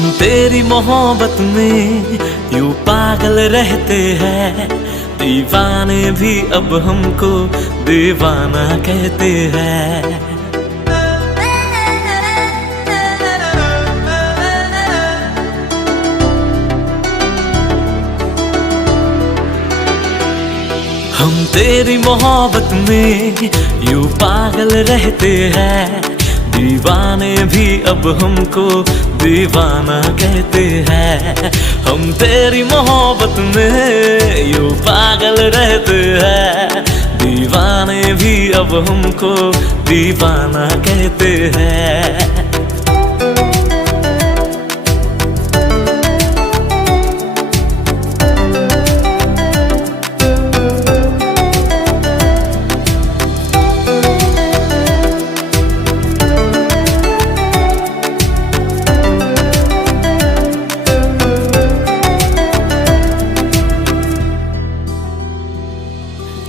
हम तेरी मोहब्बत में यूं पागल रहते हैं, दीवाने भी अब हमको दीवाना कहते हैं। हम तेरी मोहब्बत में यूं पागल रहते हैं, दीवाने भी अब हमको दीवाना कहते हैं। हम तेरी मोहब्बत में यूं पागल रहते हैं, दीवाने भी अब हमको दीवाना कहते हैं।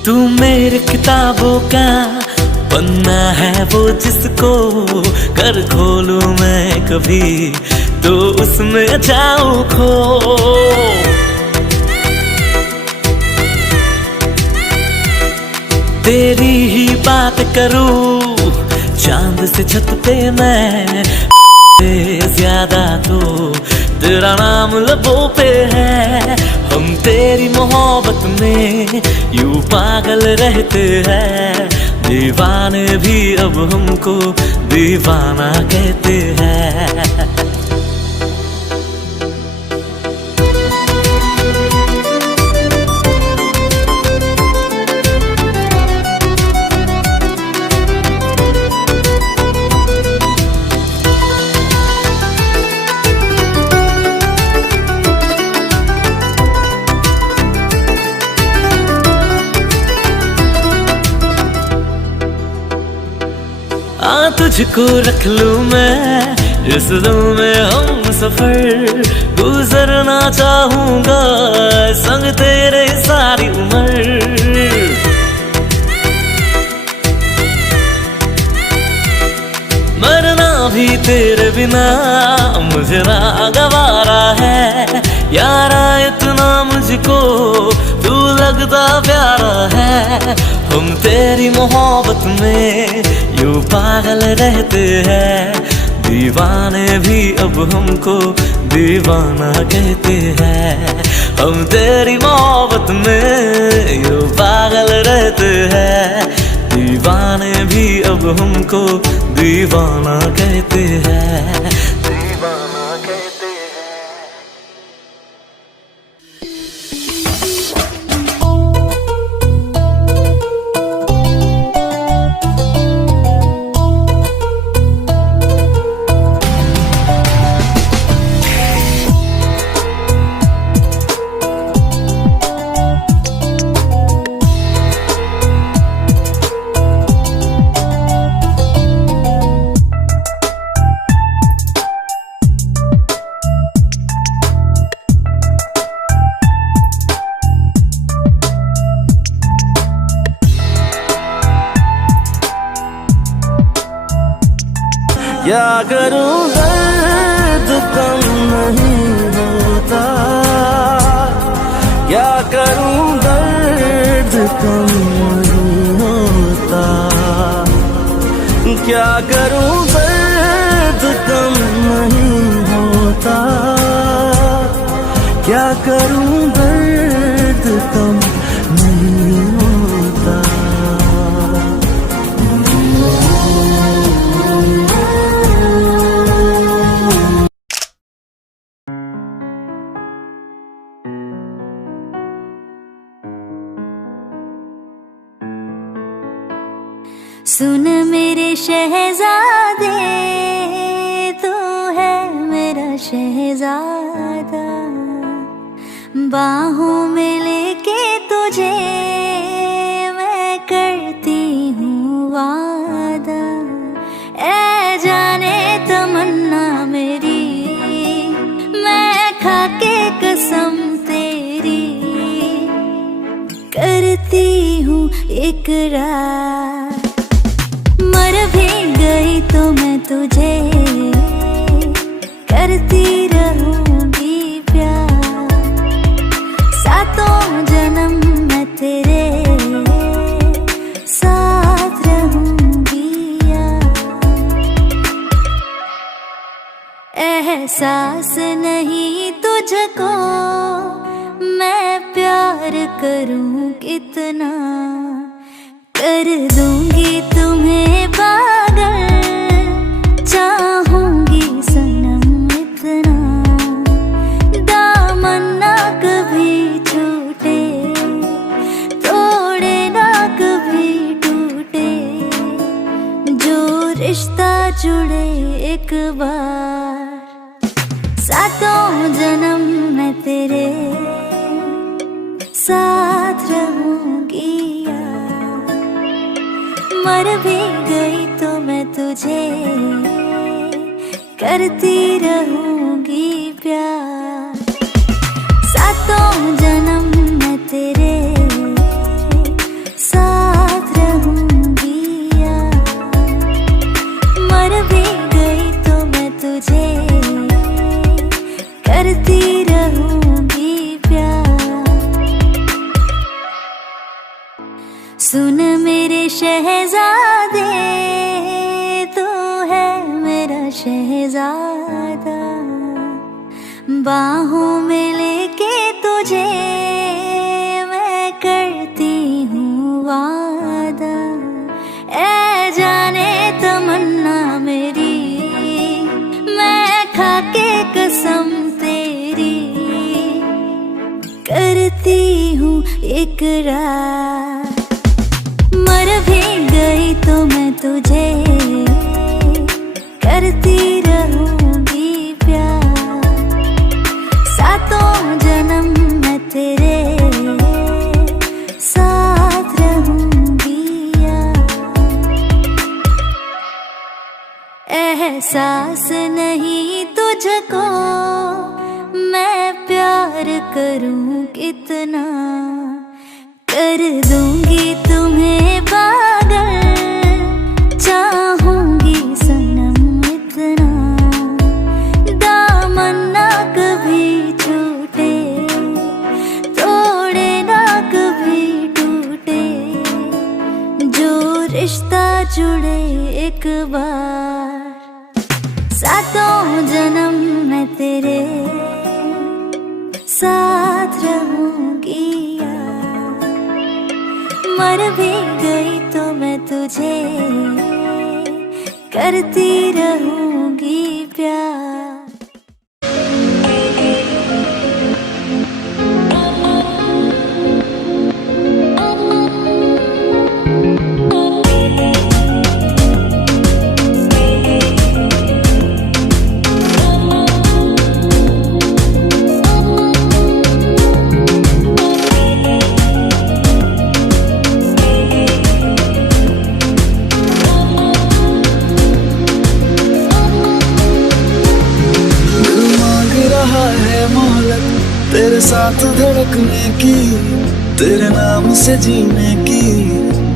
तू मेरे किताबों का पन्ना है वो जिसको कर खोलूं मैं कभी तो उसमें जाऊं खो। तेरी ही बात करूं चांद से छत पे मैं, ज्यादा तो तेरा नाम लबों पे है। हम तेरी मोहब्बत में यूं पागल रहते हैं, दीवाने भी अब हमको दीवाना कहते हैं। तुझको रख लूं मैं इस दिल में हम सफर, गुजरना चाहूंगा संग तेरे सारी उम्र। मरना भी तेरे बिना मुझे ना गवारा है, यारा इतना मुझको तू लगता प्यारा है। हम तेरी मोहब्बत में यूं पागल रहते हैं, दीवाने भी अब हमको दीवाना कहते हैं। हम तेरी मोहब्बत में यूं पागल रहते हैं, दीवाने भी अब हमको दीवाना कहते हैं। क्या करूं दर्द कम नहीं होता, क्या करूं दर्द कम नहीं होता, क्या करूं दर्द कम नहीं होता, क्या करूं दर्द कम नहीं होता। सुन मेरे शहजादे, तू है मेरा शहजादा, बाहों में लेके तुझे मैं करती हूँ वादा। ऐ जाने तमन्ना मेरी, मैं खाके कसम तेरी करती हूँ इकरार। मर भी गई तो मैं तुझे करती रह एहसास नहीं तुझको मैं प्यार करूं कितना, कर दूंगी तुम्हें पागल, चाहूंगी सनम इतना, दामन ना कभी छूटे, तोड़े ना कभी टूटे, जो रिश्ता जुड़े एक बार, सातों जन्म मैं तेरे साथ रहूंगी यार, मर भी गई तो मैं तुझे करती रहूंगी प्यार, सातों जन्म मैं तेरे साथ रहूंगी यार, मर भी गई तो मैं तुझे करती रहूंगी प्यार। सुन मेरे शहजादे, तू है मेरा शहजादा, बाहों में लेके तुझे मैं करती हूँ वादा, ऐ जाने तमन्ना मेरी, मैं खाके कसम तेरी करती हूँ इकरार, मर भी गई तो मैं तुझे करती रहूंगी प्यार, सातों जन्म मैं तेरे साथ रहूंगी यार, एहसास नहीं तुझको मैं प्यार करूं कितना, कर दूंगी तुम्हें पागल, चाहूंगी सनम इतना, दामन ना कभी छूटे, तोड़े ना कभी टूटे, जो रिश्ता जुड़े एक बार, सातों जन्म मैं तेरे साथ रहूंगी यार, मर भी गई तो मैं तुझे करती रहूंगी प्यार। तेरे साथ धड़कने की, तेरे नाम से जीने की,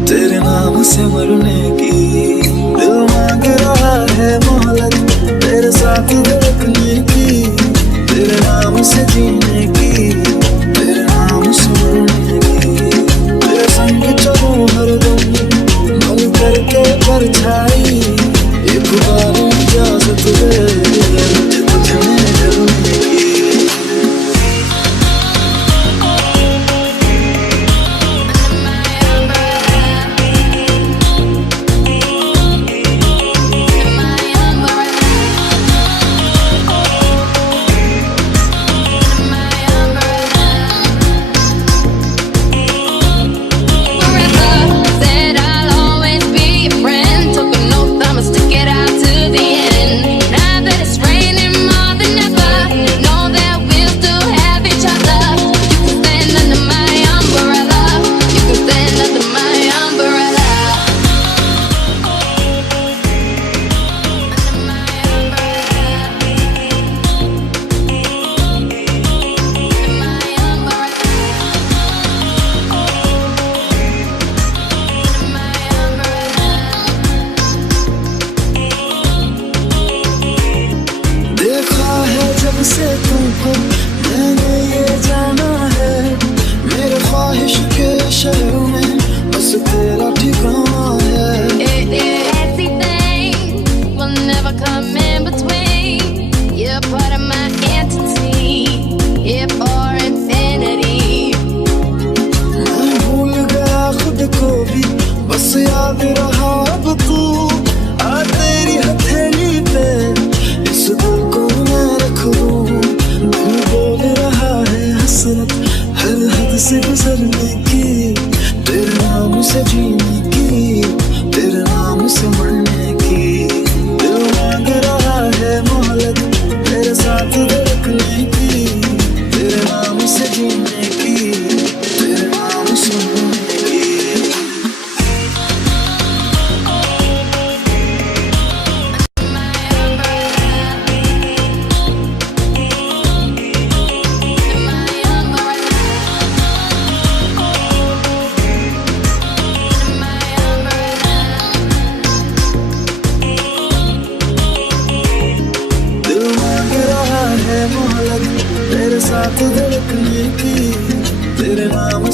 तेरे नाम से मरने की, दिल मांग रहा है मोहलत तेरे साथ धड़कने की, तेरे नाम से जीने की, तेरे नाम से मरने की, तेरे संग चलूं हरदम मन करके परछाई, एक बार इजाजत दे मुझे तुझ में ढलने की।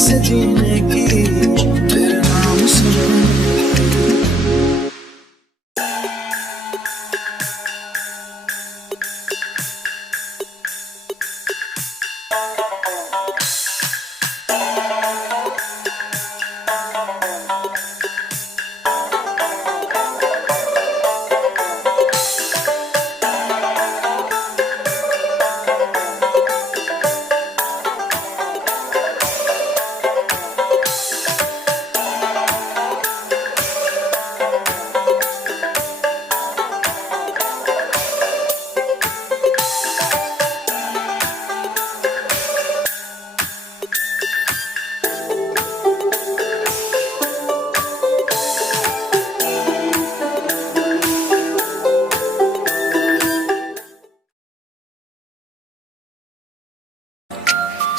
से जीने की, तेरे नाम से मरने की।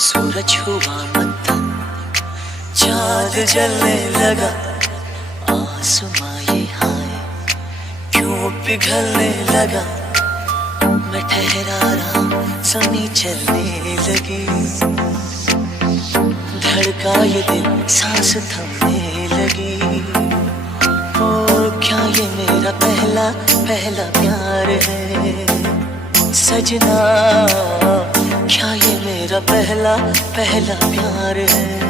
सूरज हुआ मध्यम, चाँद जलने लगा, आसमां ये हाय क्यों पिघलने लगा। मैं ठहरा रहा, ज़मीं चलने लगी, धड़का ये दिल, सांस थमने लगी। ओ क्या ये मेरा पहला पहला प्यार है सजना, क्या ये मेरा पहला पहला प्यार है।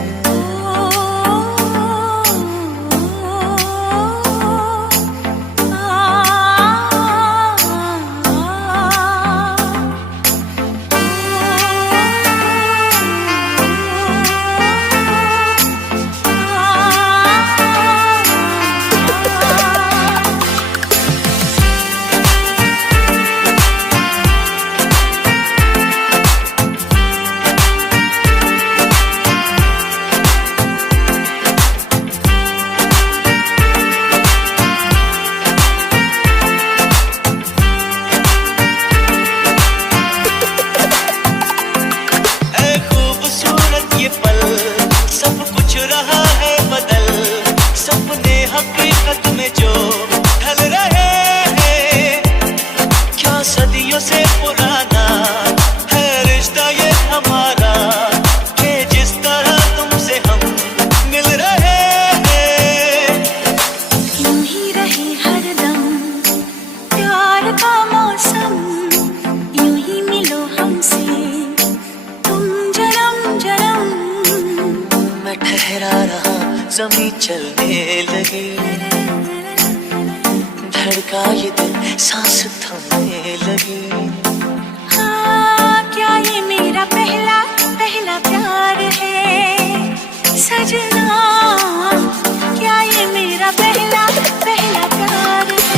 ज़मीं चलने लगी, धड़का ये दिल, सांस थमने लगी। हाँ, क्या ये मेरा पहला पहला प्यार है सजना, क्या ये मेरा पहला पहला प्यार है।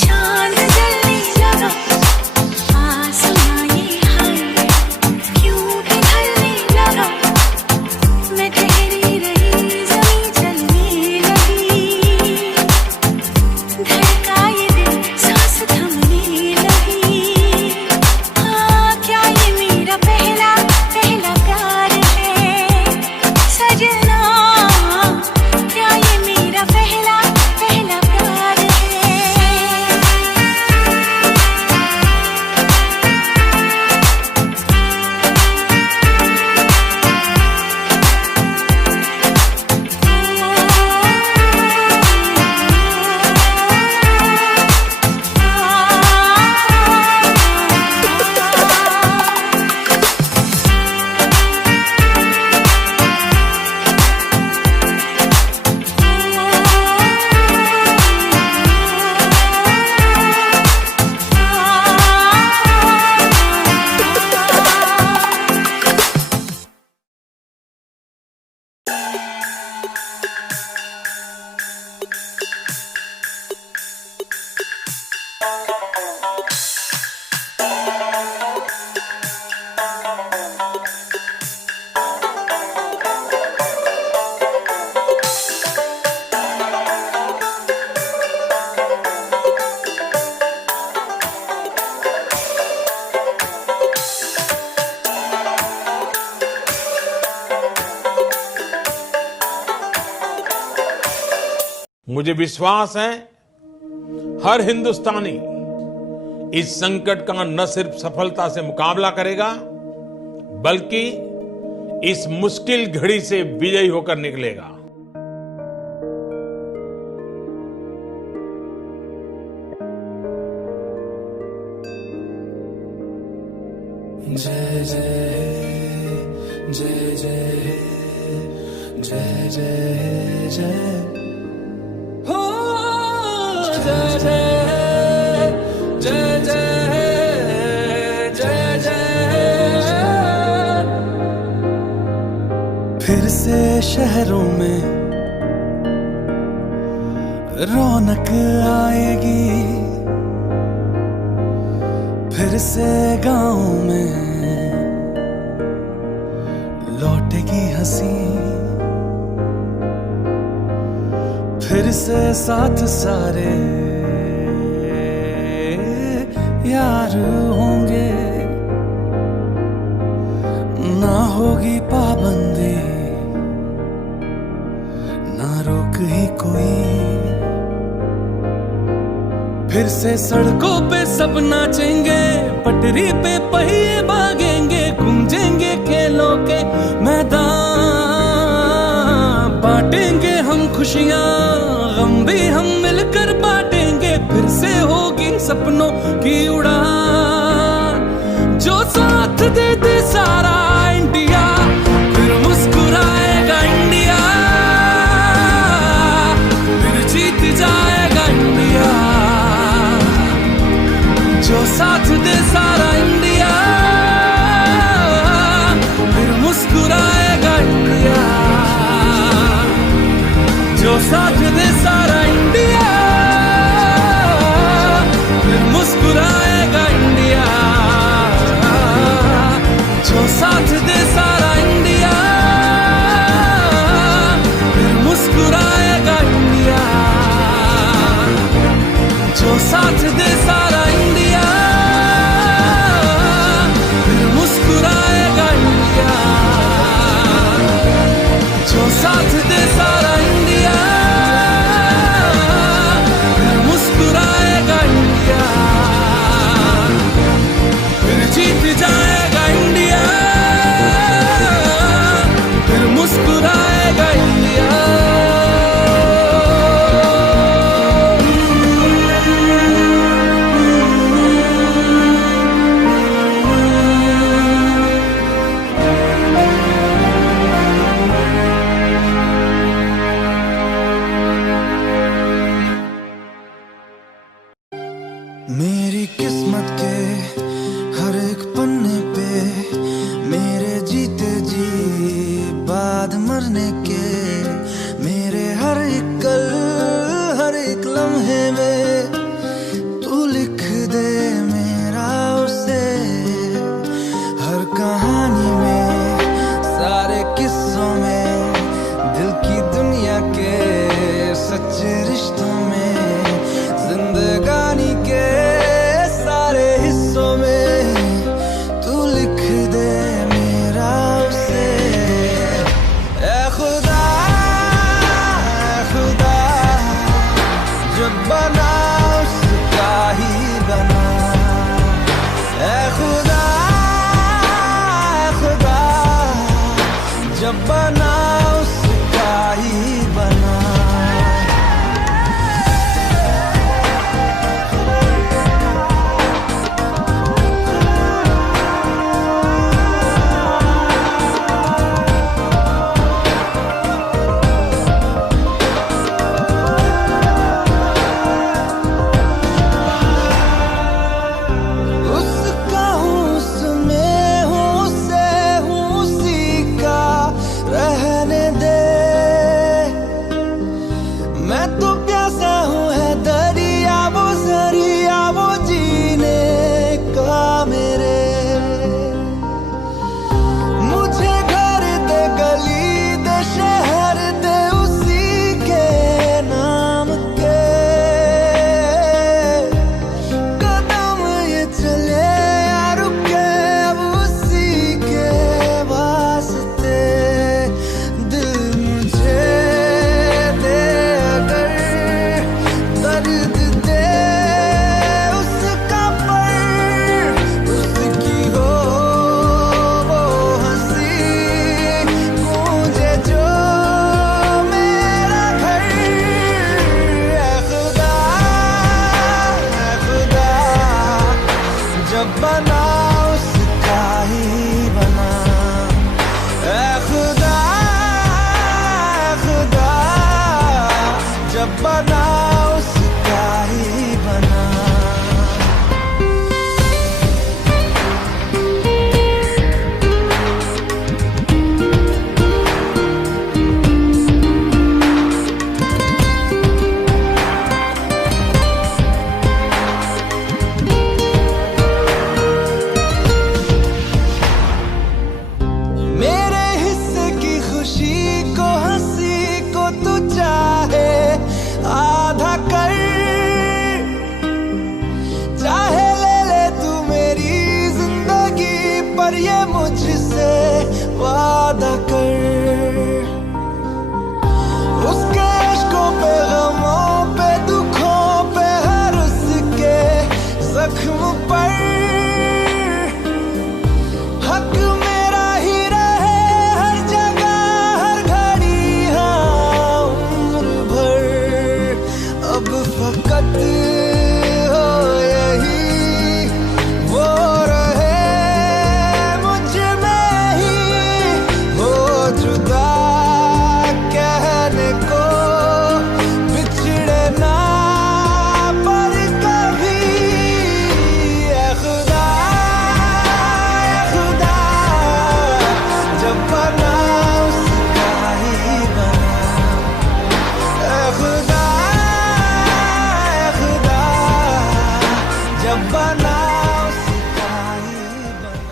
चांद जलने लगा, आसमां ये मुझे विश्वास है हर हिंदुस्तानी इस संकट का न सिर्फ सफलता से मुकाबला करेगा बल्कि इस मुश्किल घड़ी से विजयी होकर निकलेगा। जय जय जय जय जय जय जय हो जय जय जय जय जय जय। फिर से शहरों में रौनक आएगी, फिर से गाँव में लौटेगी हंसी, फिर से साथ सारे यार होंगे, ना होगी पाबंदी ना रोक ही कोई, फिर से सड़कों पे सब नाचेंगे, पटरी पे पहिए भागेंगे, गूंजेंगे खेलों के मैदान, बांटेंगे हम खुशियां गम भी हम मिलकर बांटेंगे, फिर से होगी सपनों की उड़ान। जो साथ दे दे सारा इंडिया, फिर मुस्कुराएगा इंडिया, फिर जीत जाएगा इंडिया। जो साथ दे सारा इंडिया, फिर मुस्कुराएगा इंडिया। जो साथ दे सारा इंडिया, फिर मुस्कुराएगा इंडिया। जो साथ दे सारा इंडिया, फिर मुस्कुराएगा इंडिया। जो साथ दे सारा इंडिया, फिर मुस्कुराएगा इंडिया। जो साथ दे सारा इंडिया, फिर मुस्कुराएगा इंडिया, फिर जीत जाएगा इंडिया। ये मुझसे वादा कर, उसके इश्कों पे, गमों पे, दुखों पे, हर उसके जख्म पर हक मेरा ही रहे हर जगह हर घड़ी, हाँ उम्र भर। अब फकत हो यही वो रहे मुझ में ही, हो जुदा कहने को बिछड़े ना पर कभी। ऐ खुदा जब बना उसका ही बना, ऐ खुदा जब बना उसका ही बना।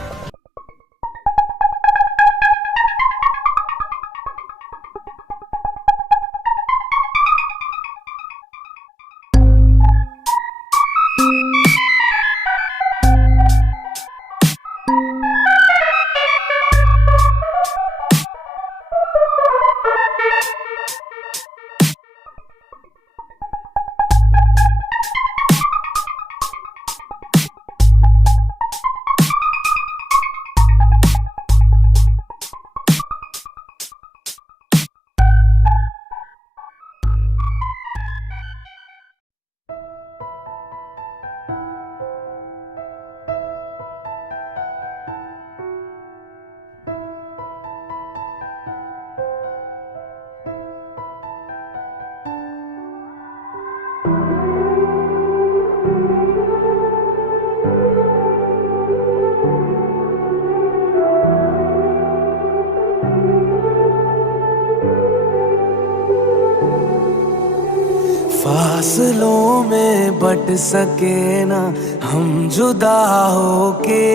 फासलों में बट सके ना हम जुदा होके,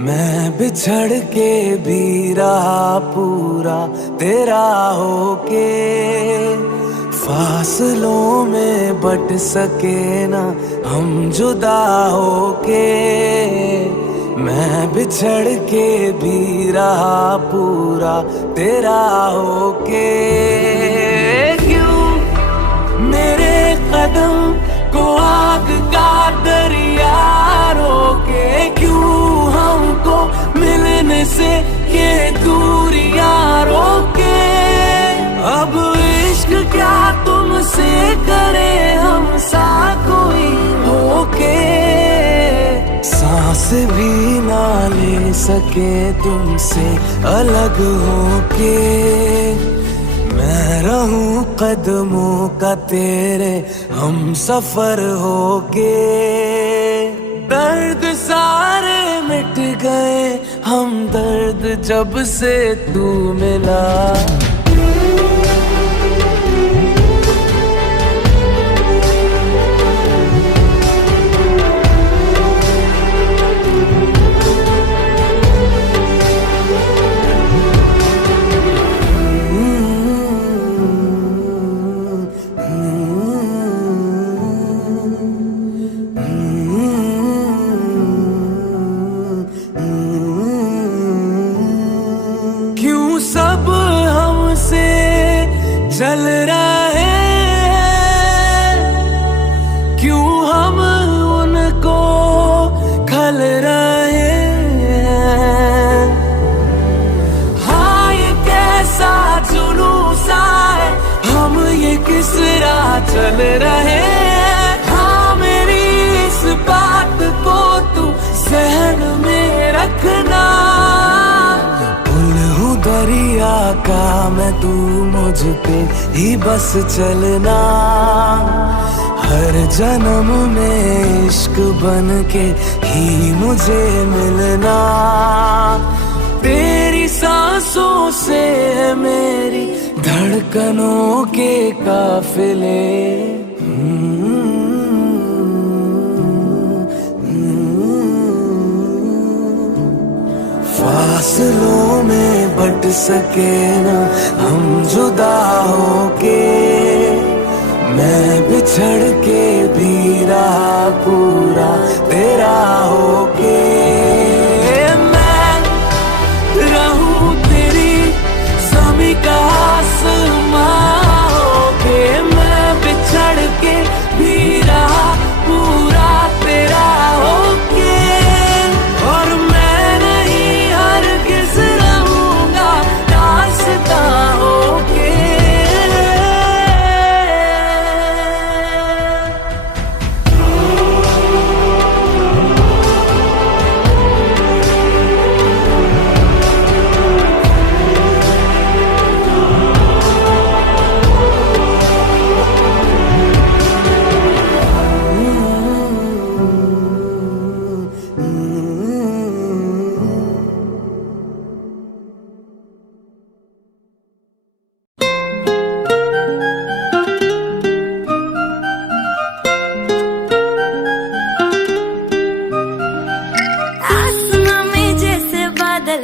मैं बिछड़ के भी रहा पूरा तेरा होके। फासलों में बट सके ना हम जुदा होके, मैं बिछड़ के भी रहा पूरा तेरा होके। मेरे कदम को आग का दरिया रोके, क्यों हमको मिलने से ये दूरियां रोके। अब इश्क क्या तुमसे करे हम सा कोई होके, सांस भी ना ले सके तुमसे अलग होके। मैं रहूं कदमों का तेरे हम सफर होके, दर्द सारे मिट गए हम दर्द जब से तू मिला। चल रहे हैं क्यों हम उनको खल रहे हैं। हाँ ये कैसा जुलूस है, हम ये किस राह चल रहे हैं। हाँ मेरी इस बात को तू सहन में रखना, दरिया का मैं तू मुझ पे ही बस चलना। हर जन्म में इश्क बन के ही मुझे मिलना। तेरी सांसों से है मेरी धड़कनों के काफिले। फासलों में बट सके ना हम जुदा होके, मैं बिछड़ के भी रहा पूरा तेरा होके।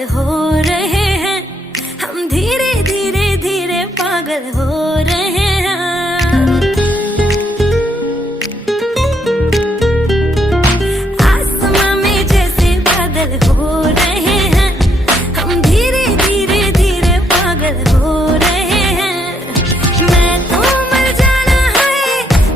पागल हो रहे हैं, हम धीरे धीरे धीरे पागल हो रहे हैं। आसमां में जैसे बादल हो रहे हैं, हम धीरे धीरे धीरे पागल हो रहे हैं। मैं तो मर जाना है,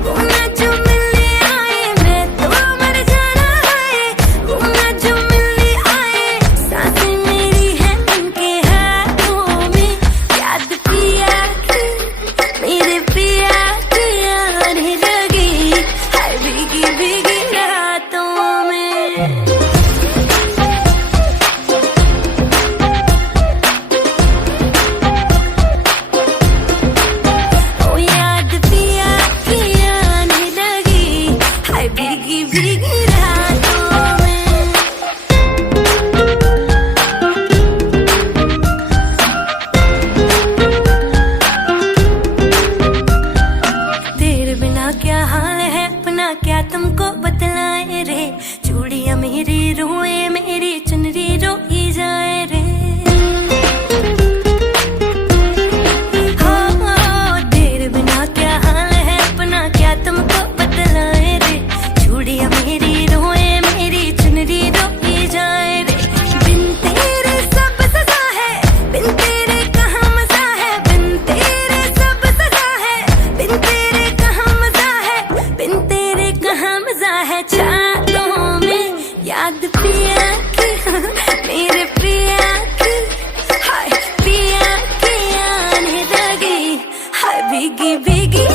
वो ना जो मिलने आए। मैं तो मर जाना है, वो ना जो मिलने आए। सांसें मेरी है उनके हाथों में, याद पिया की, मेरे पिया की आने लगी, हर भीगी भीगी रातों में। ओ याद पिया की आने लगी, हाय भीगी भीगी रातों में। तेरे बिना क्या हाल है अपना, क्या तुमको बतलाए रे। चूड़ियां मेरी रोए, मेरी चुनरी रोई जाए रे। हो तेरे बिना क्या हाल है अपना, क्या तुमको बतलाए रे। चूड़ियां मेरी रोए, मेरी चुनरी रोई जाए रे। बिन तेरे सब सजा है, बिन तेरे कहाँ मजा है। बिन तेरे सब सजा है, बिन तेरे कहाँ मजा है। बिन तेरे कहाँ मजा है। चाहतों में याद पिया की, मेरे पिया की, हाय पिया की आने लगी, हाय भीगी भीगी।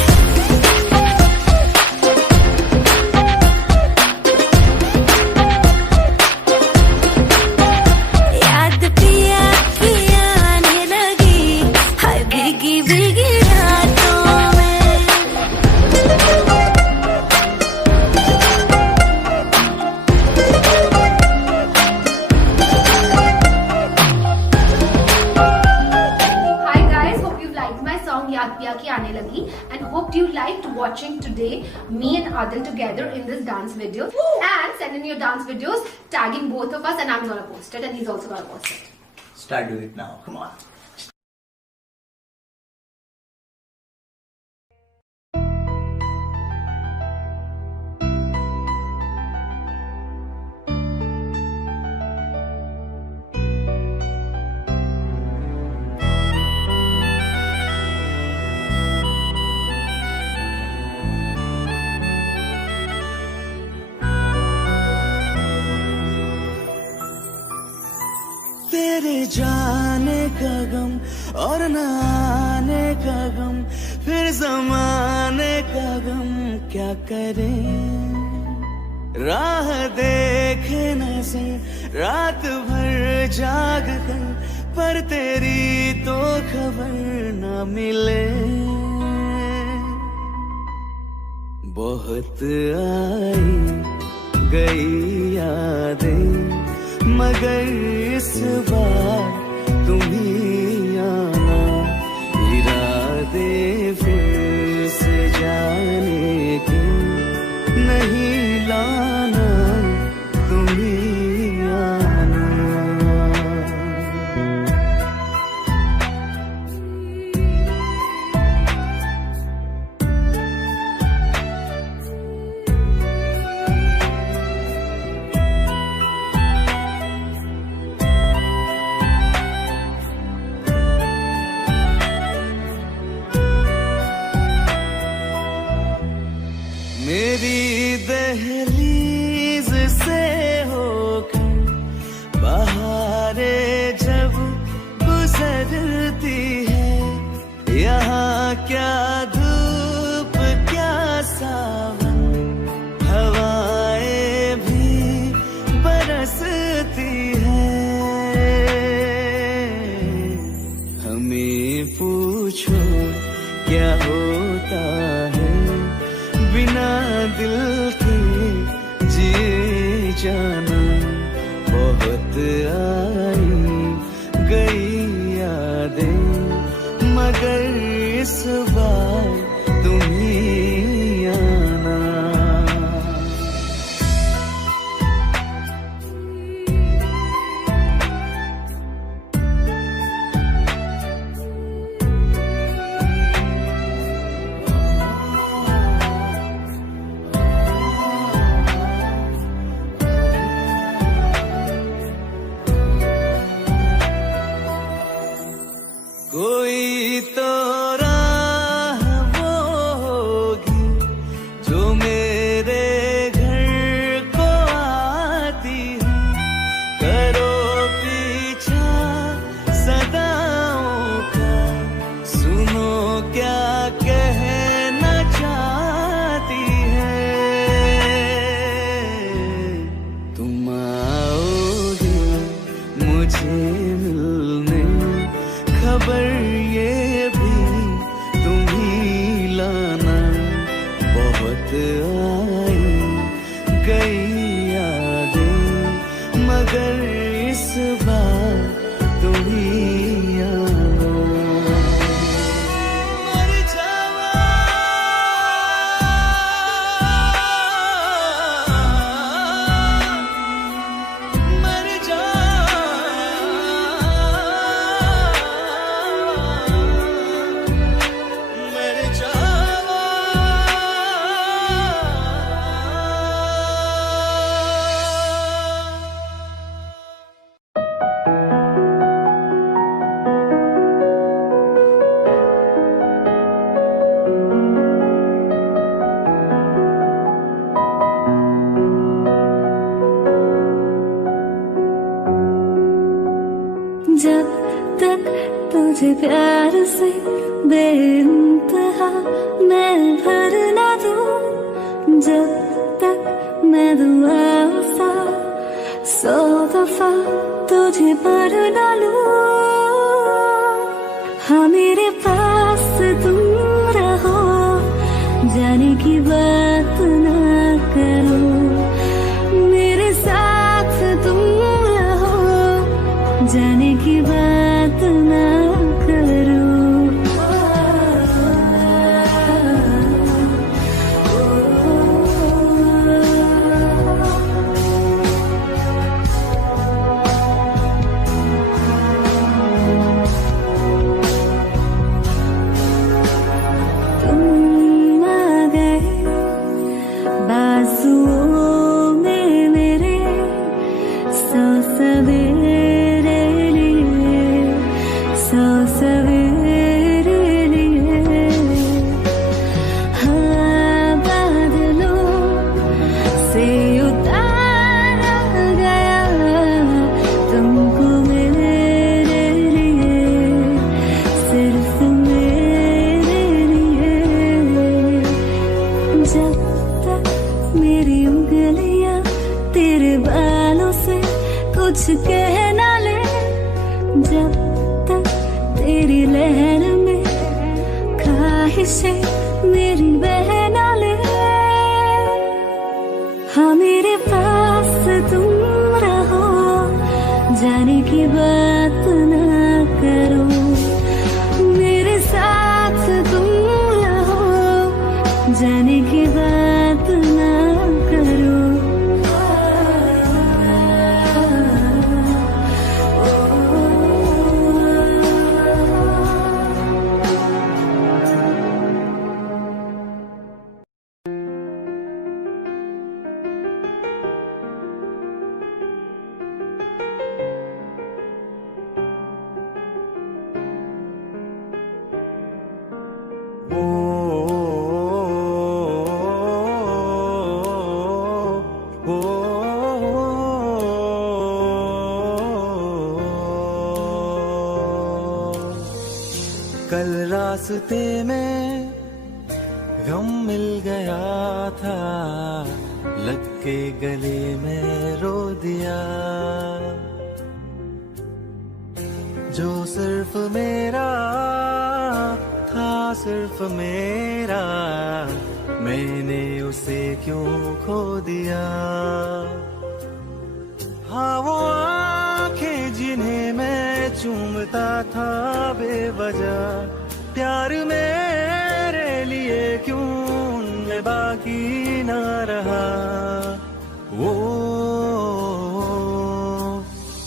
याद पिया की आने लगी, हाय भीगी भीगी रातों में। Hi guys, hope you liked my song Yaad Piya Ki Aane Lagi and hope you liked watching today me and Adil together in this dance video. And send in your dance videos tagging both of us and I'm gonna post it and he's also gonna post it. Start doing it now. Come on. तेरे जाने का गम और न आने का गम, फिर जमाने का गम क्या करें। राह देखे नजर रात भर जाग कर, पर तेरी तो खबर न मिले। बहुत आई गई यादें, मगर इस बार तुम ही आना। इरादे फिर से जाने के नहीं लाना, तुम ही आना। मेरी दहलीज से होकर बहारें जब गुजरती है, यहाँ क्या धूप क्या सावन, हवाएं भी बरसती है। हमें पूछो क्या होता है बिना दिल के जिए जाना। बहुत आई गई यादें, मगर इस बार तुझे मिलने, खबर ये भी तुम ही लाना। बहुत आई गई यादें, मगर इस बार तुम ही आना। मर जावा, मर जावा, मर जावा। जब तक तुझे प्यार से बेइंतहा मैं भर ना दूं, जब तक मैं दुआ सा 100 दफा तुझे पर ना लूं। हाँ मेरे पास तुम रहो, जाने की बात ना करो, मेरे साथ तुम रहो, जाने की बात ना करो। तुम आ गए बाजुओं में मेरे, 100 सवेरे लिए, 100 सवेरे लिए। हाँ बादलों से उतारा गया तुमको मेरे लिए, सिर्फ मेरे लिए। जब तक मेरी उंगलियां तेरे बालों से कुछ कह ना ले, जब तक तेरी लहर में ख्वाहिशें मेरी बह ना ले। हाँ मेरे पास तुम रहो, जाने की बात ना करो, मेरे साथ तुम रहो, जाने की बात ना करो। कल रास्ते में गम मिल गया था, लग के गले में रो दिया। जो सिर्फ मेरा था, सिर्फ मेरा, मैंने उसे क्यों खो दिया। हाँ वो आंखें जिन्हें मैं चूमता था बेवजह, प्यार मेरे लिए क्यों उनमें बाकी ना रहा। वो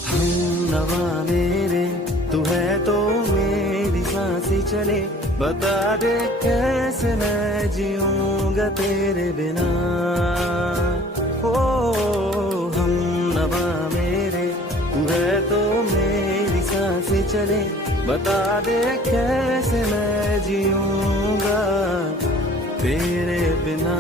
हम नवा मेरे, तू है तो मेरी सांसें चले, बता दे कैसे मैं जीऊंगा तेरे बिना। ओ हम नवा मेरे, तू है तो मेरी सांसें चले, बता दे कैसे मैं जीऊंगा तेरे बिना।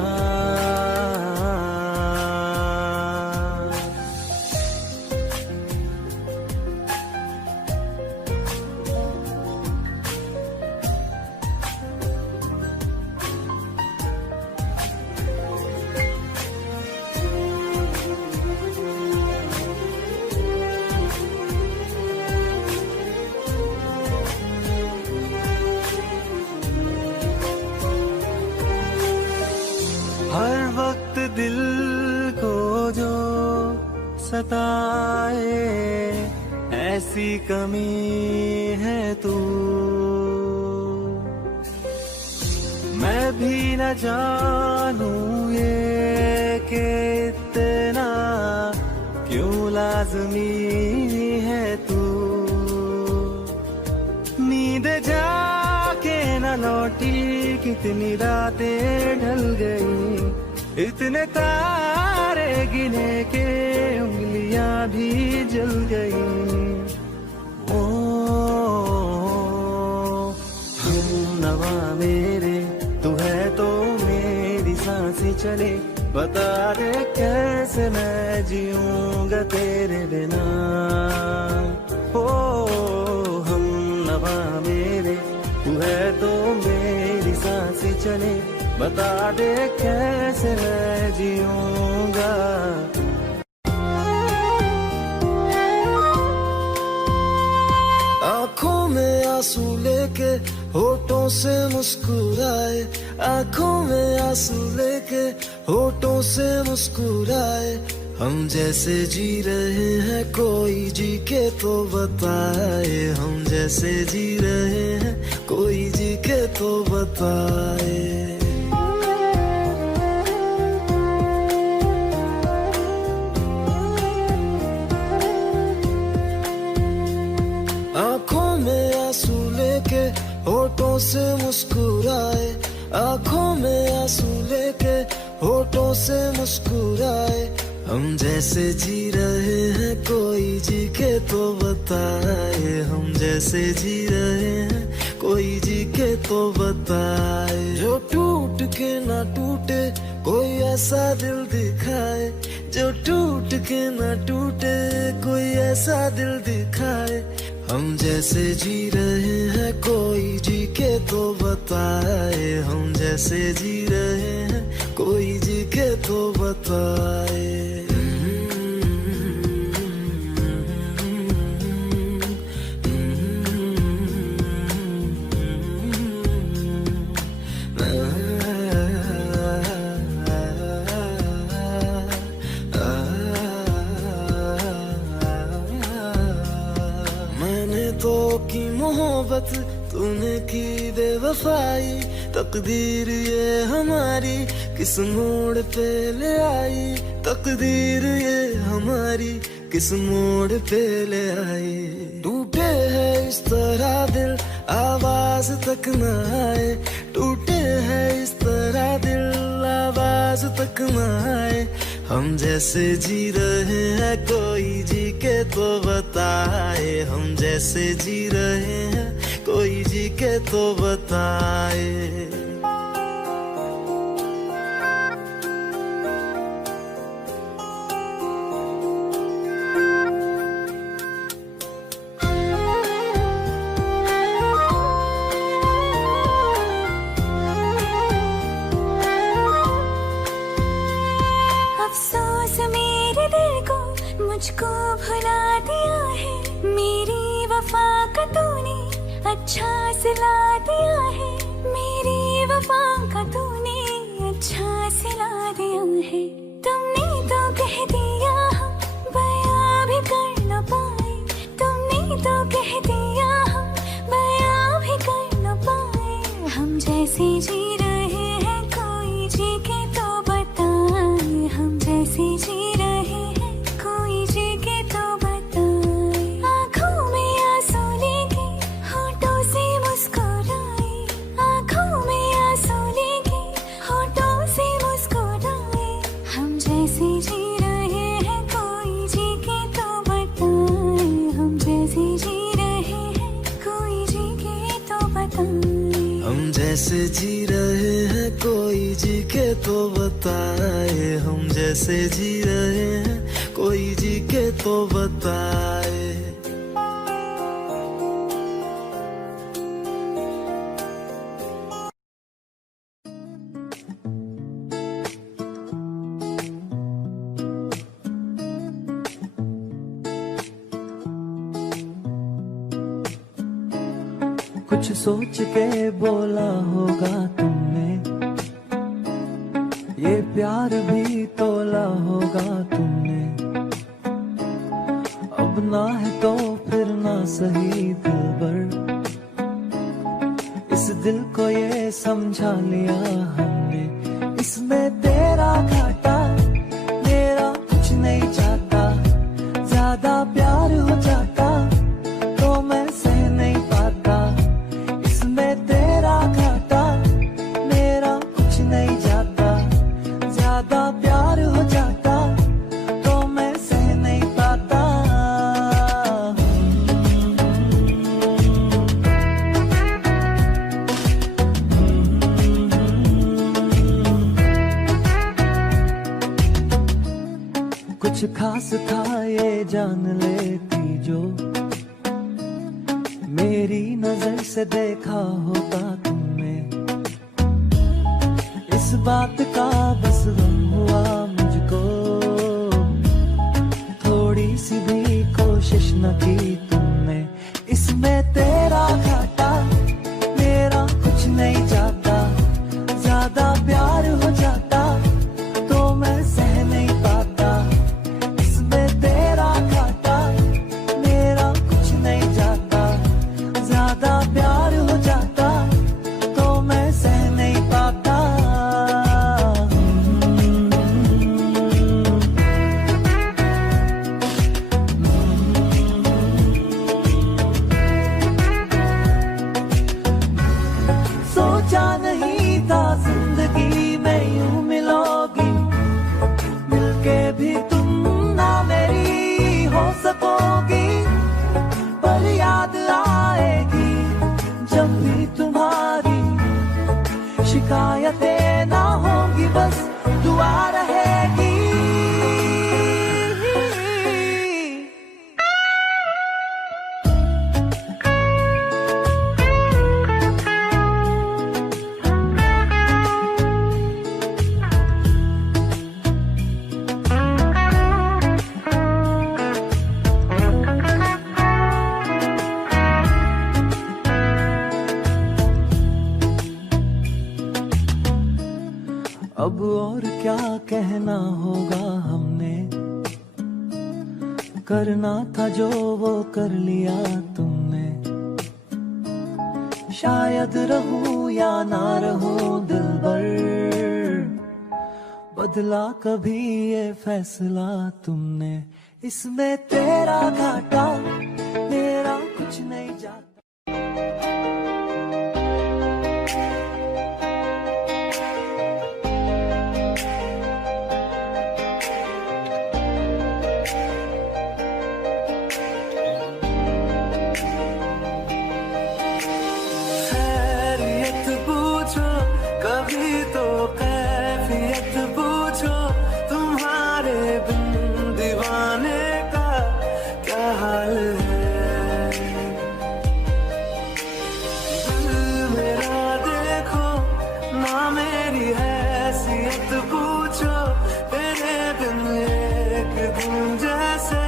सताए, ऐसी कमी है तू। मैं भी न जानूं ये कि इतना क्यों लाज़मी है तू। नींद जाके न लौटी, कितनी रातें ढल गई, इतने तारे गिने के उंगलियां भी जल गई। ओ हमनवा मेरे, तू है तो मेरी सांसें चले, बता दे कैसे मैं जीऊंगा तेरे बिना। ओ हमनवा मेरे, तू है तो मेरी सांसें चले, बता दे कैसे मैं जीऊंगा। आंखों में आंसू लेके होठों से मुस्कुराए, आंखों में आंसू लेके होठों से मुस्कुराए। हम जैसे जी रहे हैं कोई जी के तो बताए, हम जैसे जी रहे हैं कोई जी के तो बताए। आंखों में आंसू लेके होठों से मुस्कुराए, आंखों में आंसू लेके होठों से मुस्कुराए। हम जैसे जी रहे हैं कोई जी के तो बताए, हम जैसे जी रहे हैं कोई जी के तो बताए। जो टूट के ना टूटे कोई ऐसा दिल दिखाए, जो टूट के ना टूटे कोई ऐसा दिल दिखाए। हम जैसे जी रहे हैं कोई जी के तो बताए, हम जैसे जी रहे हैं कोई जी के तो बताए। तो की मोहब्बत तूने की बेवफाई, तकदीर ये हमारी किस मोड़ पे ले आई, तकदीर ये हमारी किस मोड़ पे ले आई। टूटे है इस तरह दिल आवाज तक न आए, टूटे है इस तरह दिल आवाज तक न आए। हम जैसे जी रहे हैं कोई जी के तो बताए, हम जैसे जी रहे हैं कोई जी के तो बताए। मुझको भुला दिया है, मेरी वफा का तूने अच्छा सिला दिया है, मेरी वफा का तूने अच्छा सिला दिया है। तुमने तो कह दिया हम बयां भी कर न पाए, तुमने तो कह दिया हम बयां भी कर न पाए। हम जैसे जी रहे हैं कोई जी के तो बताए, हम जैसे जी रहे हैं कोई जी के तो बताए। आँखों में आंसू लेके होठों से मुस्कुराए, आँखों में आंसू लेके होठों से मुस्कुराए। हम जैसे जी रहे हैं कोई जी के तो बताए, हम जैसे जी रहे हैं कोई जी के तो बताए। हम जैसे जी रहे हैं कोई जी के तो बताए, हम जैसे जी रहे हैं कोई जी के तो बताए। कुछ सोच के बोला होगा तुमने, ये प्यार भी तोला होगा तुमने। करना है तो फिर ना सही दिलबर, इस दिल को ये समझा लिया हमने, इसमें तेरा घाटा मेरा कुछ नहीं चाहता, ज्यादा प्यार हो जाता तो मैं सह नहीं पाता, इसमें तेरा घाटा मेरा कुछ नहीं जाता, ज्यादा प्यार हो जाता तो मैं सह नहीं पाता। कुछ खास था ये जान लेती जो, मेरी नजर से देखा होता तुमने, इस बात का बस गम हुआ मुझको, थोड़ी सी भी कोशिश न की तुमने, इसमें तेरा घाटा मेरा कुछ नहीं जाता, ज्यादा प्यार हो जाता तो मैं सह नहीं पाता, इसमें तेरा घाटा मेरा कुछ नहीं जाता, ज्यादा प्यार हो जाता तो मैं सह नहीं पाता। सोचा नहीं था जिंदगी में यूं मिलोगी, मिलके भी तुम ना मेरी हो सकोगी, पर याद आएगी जब भी तुम्हारी, शिकायतें ना होंगी बस दुआ रहेगी। अब और क्या कहना होगा हमने, करना था जो वो कर लिया तुमने, शायद रहूं या ना रहूं दिलबर, बदला कभी ये फैसला तुमने, इसमें तेरा घाटा मेरा कुछ नहीं जाता। कभी तो कैफियत पूछो, तुम्हारे बिन दीवाने का क्या हाल है, दिल मेरा देखो ना मेरी हैसियत पूछो, तेरे बिन एक दिन जैसे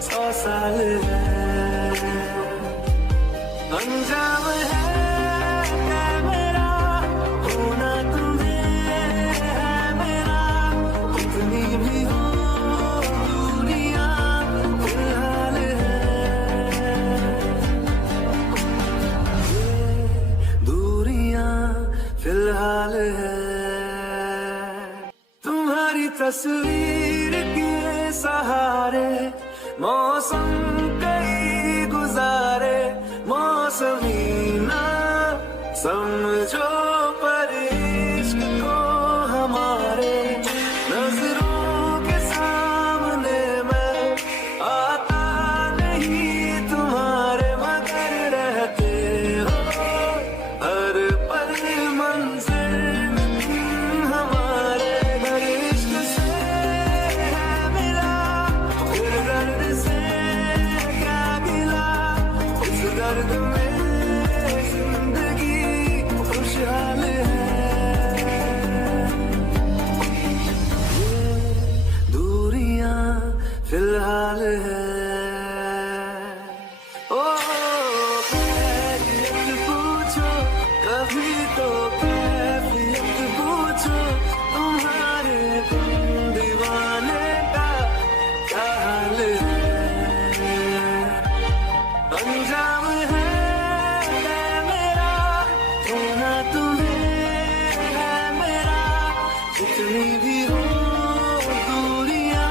100 साल है, अंजाम है फिलहाल है, तुम्हारी तस्वीर के सहारे मौसम कई गुजारे, मौसमी ना समझो पर इश्क को हमारे, नजरों के सामने मैं आता नहीं तुम्हारे, मगर रहते हो हर पल मंज़िल हमारे, हर इश्क से है मिला फिर दर्द से क्या गिला, इस दर्द में जिंदगी खुशहाल है, ये दूरियां फिलहाल है। ओ पूछो कभी तो कैफियत पूछो, तुम्हारे दीवाने का क्या हाल है, इल्जाम है मेरा, होना तुम्हें है मेरा, कितनी भी हो दूरियां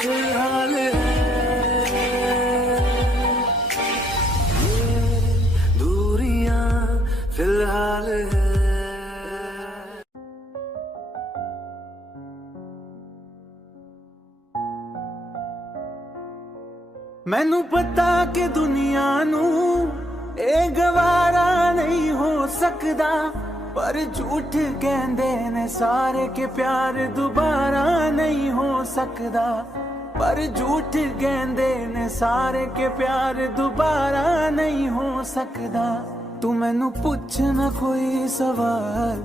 फिलहाल है, ये दूरियां फिलहाल है। मैनू पता कि दुनिया नू ए गवारा नहीं हो सकदा, पर झूठ कहंदे ने सारे के प्यार दोबारा नहीं हो सकदा, पर झूठ कहंदे ने सारे के प्यार दोबारा नहीं हो सकदा। तू मैनू पुछ ना कोई सवाल,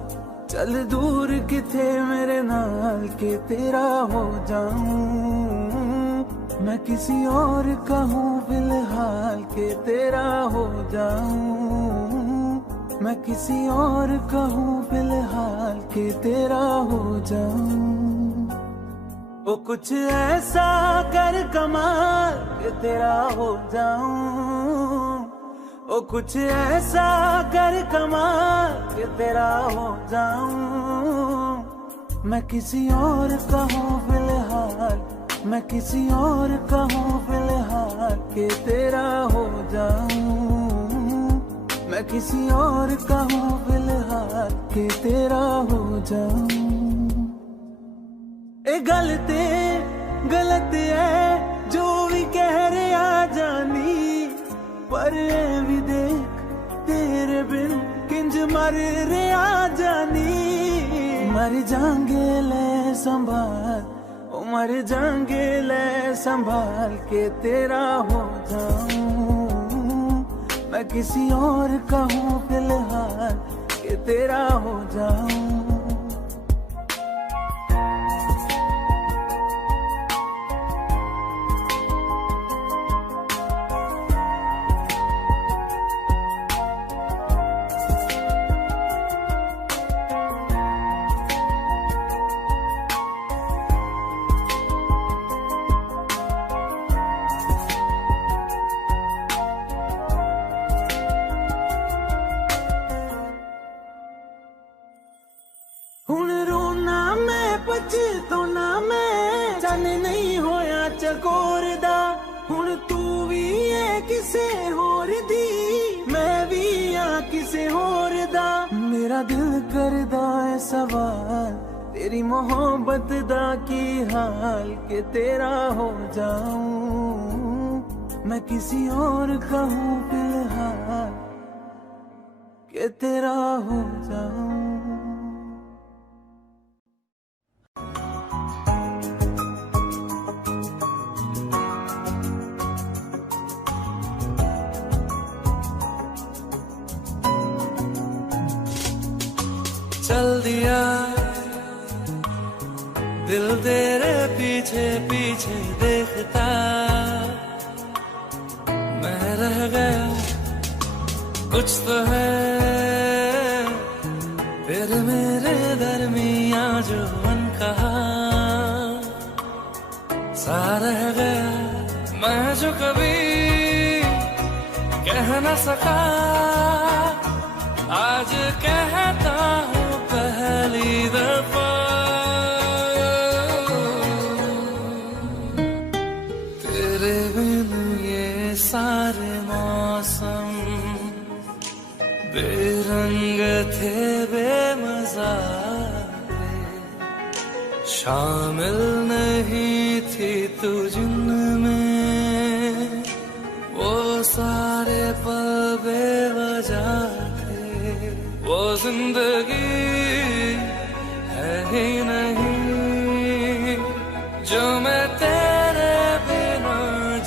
चल दूर किथे मेरे नाल के तेरा हो जाऊं, मैं किसी और का हूँ फिलहाल के तेरा हो जाऊं, मैं किसी और का हूँ फिलहाल के तेरा हो जाऊं। वो कुछ ऐसा कर कमाल के तेरा हो जाऊं, वो कुछ ऐसा कर कमाल के तेरा हो जाऊं, मैं किसी और का हूँ फिलहाल, मैं किसी और का हूँ फिलहाल के तेरा हो जाऊं, मैं किसी और का हूँ फिलहाल के तेरा हो जाऊं। ए गलत है जो भी कह रहे आ जानी, पर ए भी देख तेरे बिन किंज मर रहे आ जानी। मर जाएंगे ले संभाल, मर जाएंगे ले संभाल के तेरा हो जाऊं, मैं किसी और का हूँ फिलहाल के तेरा हो जाऊं। हुण रोना मैं पछताना मैं, चन नहीं होया चकोर दा, हुण तू भी है किसे होर दी, मैं भी आ किसे होर दा। मेरा दिल करदा है सवाल, तेरी मोहब्बत दा की हाल के तेरा हो जाऊं, मैं किसी और का हूँ फिलहाल के तेरा हो जाऊं। चल दिया दिल तेरे पीछे पीछे देखता, मैं रह गया कुछ तो है फिर मेरे दरमिया जो अनकहा सा रह गया, मैं जो कभी कह न सका आज कहता हूँ पहली दफा। तेरे बिन ये सारे मौसम बेरंग थे बेमजा थे, शामिल नहीं थी तू जिनमें वो सारे पल बेवजह थे, वो जिंदगी है ही नहीं जो मैं तेरे बिना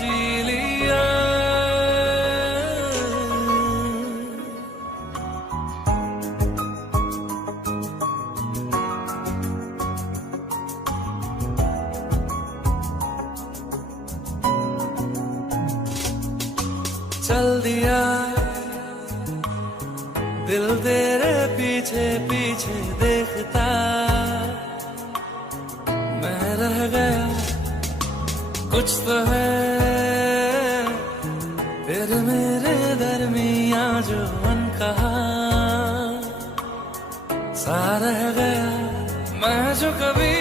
जी लिया। चल दिया दिल तेरे पीछे पीछे देखता, मैं रह गया कुछ तो है तेरे मेरे दरमिया जो अनकहा सा रह गया, मैं जो कभी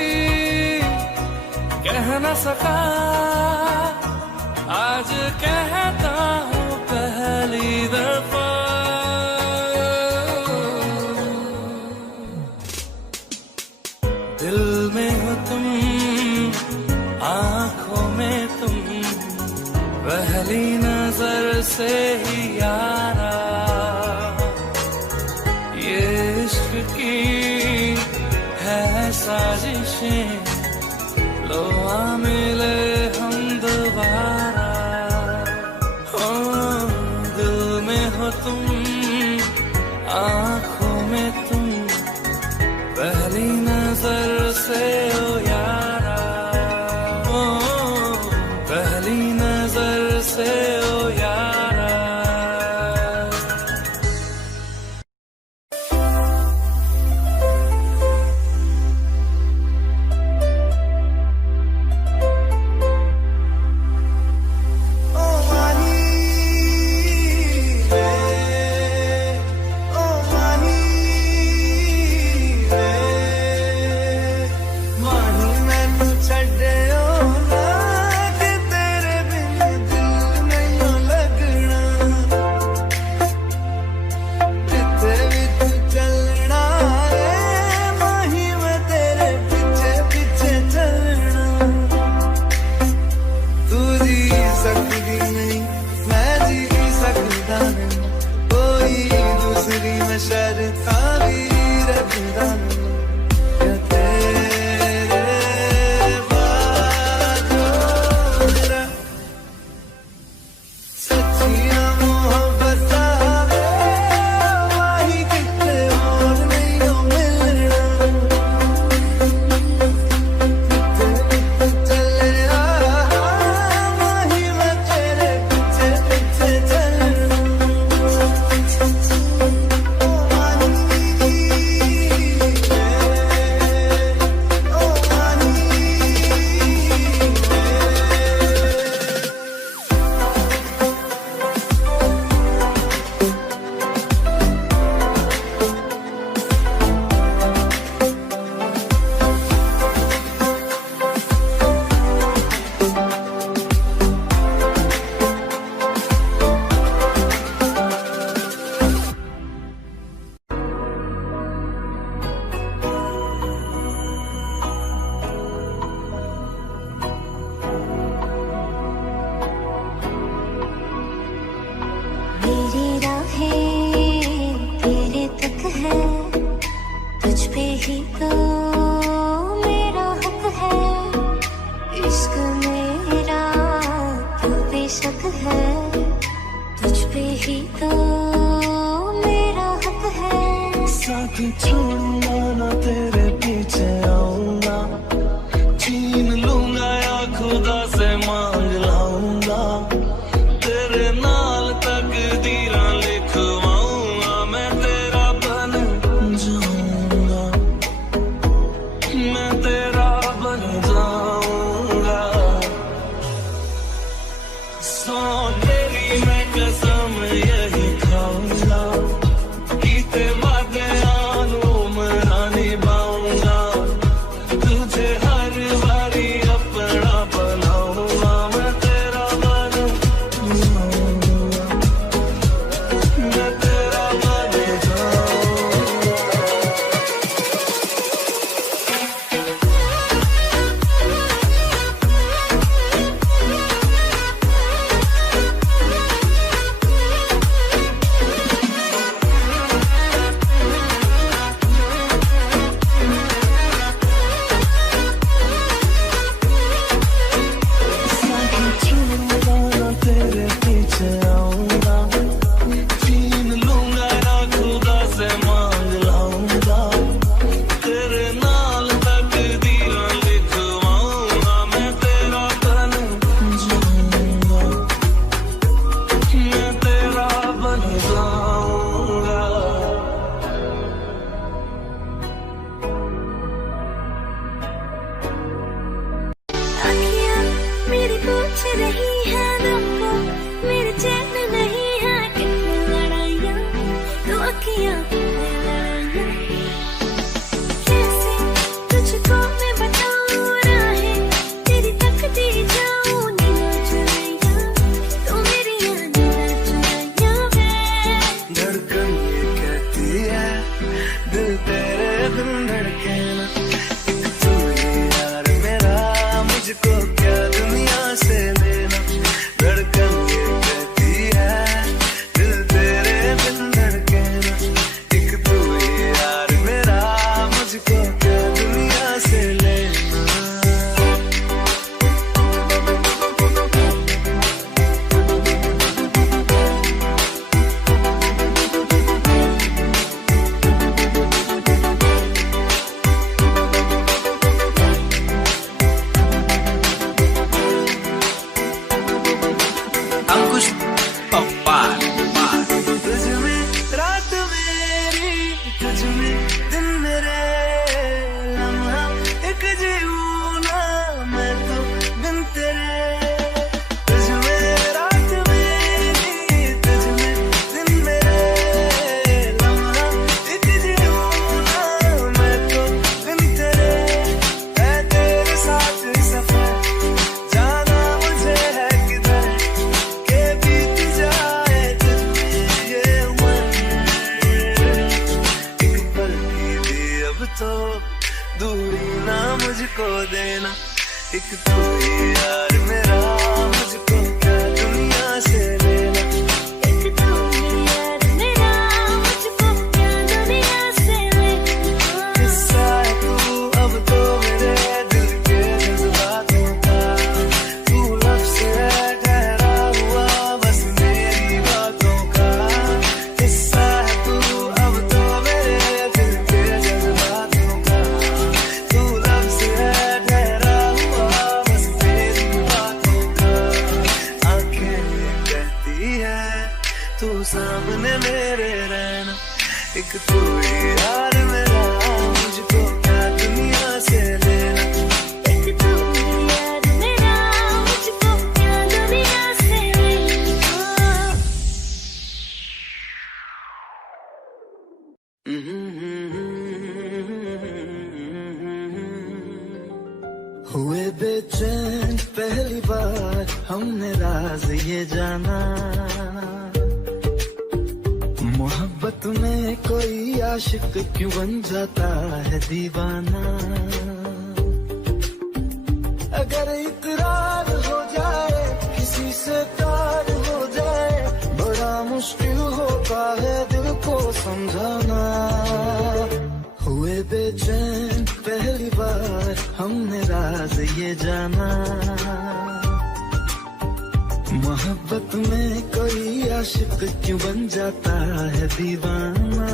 कह न सका, आज कहता हूँ पहली दफा। दिल में हो तुम, आंखों में तुम, पहली नजर से ही यारा, ये इश्क की है साजिशें, लो आ मिले हम दोबारा। हो दिल में हो तुम, आंखों में तुम, पहली नजर से ओ यारा, ओ पहली नजर से ओ यारा। छोड़ूंगा ना तेरे पीछे आऊंगा, छीन लूंगा या खुदा से मांग लाऊंगा, तेरे नाल तकदीरां लिखवाऊंगा, मैं तेरा बन जाऊंगा, मैं तेरा बन जाऊंगा। सो तेरी मैं कसम यही खाऊंगा, कीते वादे आनू मैं मुझको देना, एक तू ही यार मेरा, मुझको क्या दुनिया से लेना। एक तू ही यार मेरा, मुझको क्या दुनिया से लेना। किस्सा है तू अब तो मेरे दिल के जज्बातों का, तू लफ्ज़ है ठहरा हुआ बस मेरी बातों का। किस्सा है तू अब तो मेरे दिल के जज्बातों का, तू लफ्ज़ है ठहरा हुआ बस मेरी बातों का। आंखें कहती है तू सामने मेरे रहना, एक तू ही यार मेरा, मुझको क्या दुनिया से लेना। एक तू ही यार मेरा, मुझको क्या दुनिया से लेना। हुए बेचैन पहली बार हमने राज ये जाना, मोहब्बत में कोई आशिक क्यों बन जाता है दीवाना। अगर इकरार हो जाए किसी से प्यार हो जाए, बड़ा मुश्किल होता है दिल को समझाना। हुए बेचैन पहली बार हमने राज ये जाना, मोहब्बत में कोई आशिक क्यों बन जाता है दीवाना।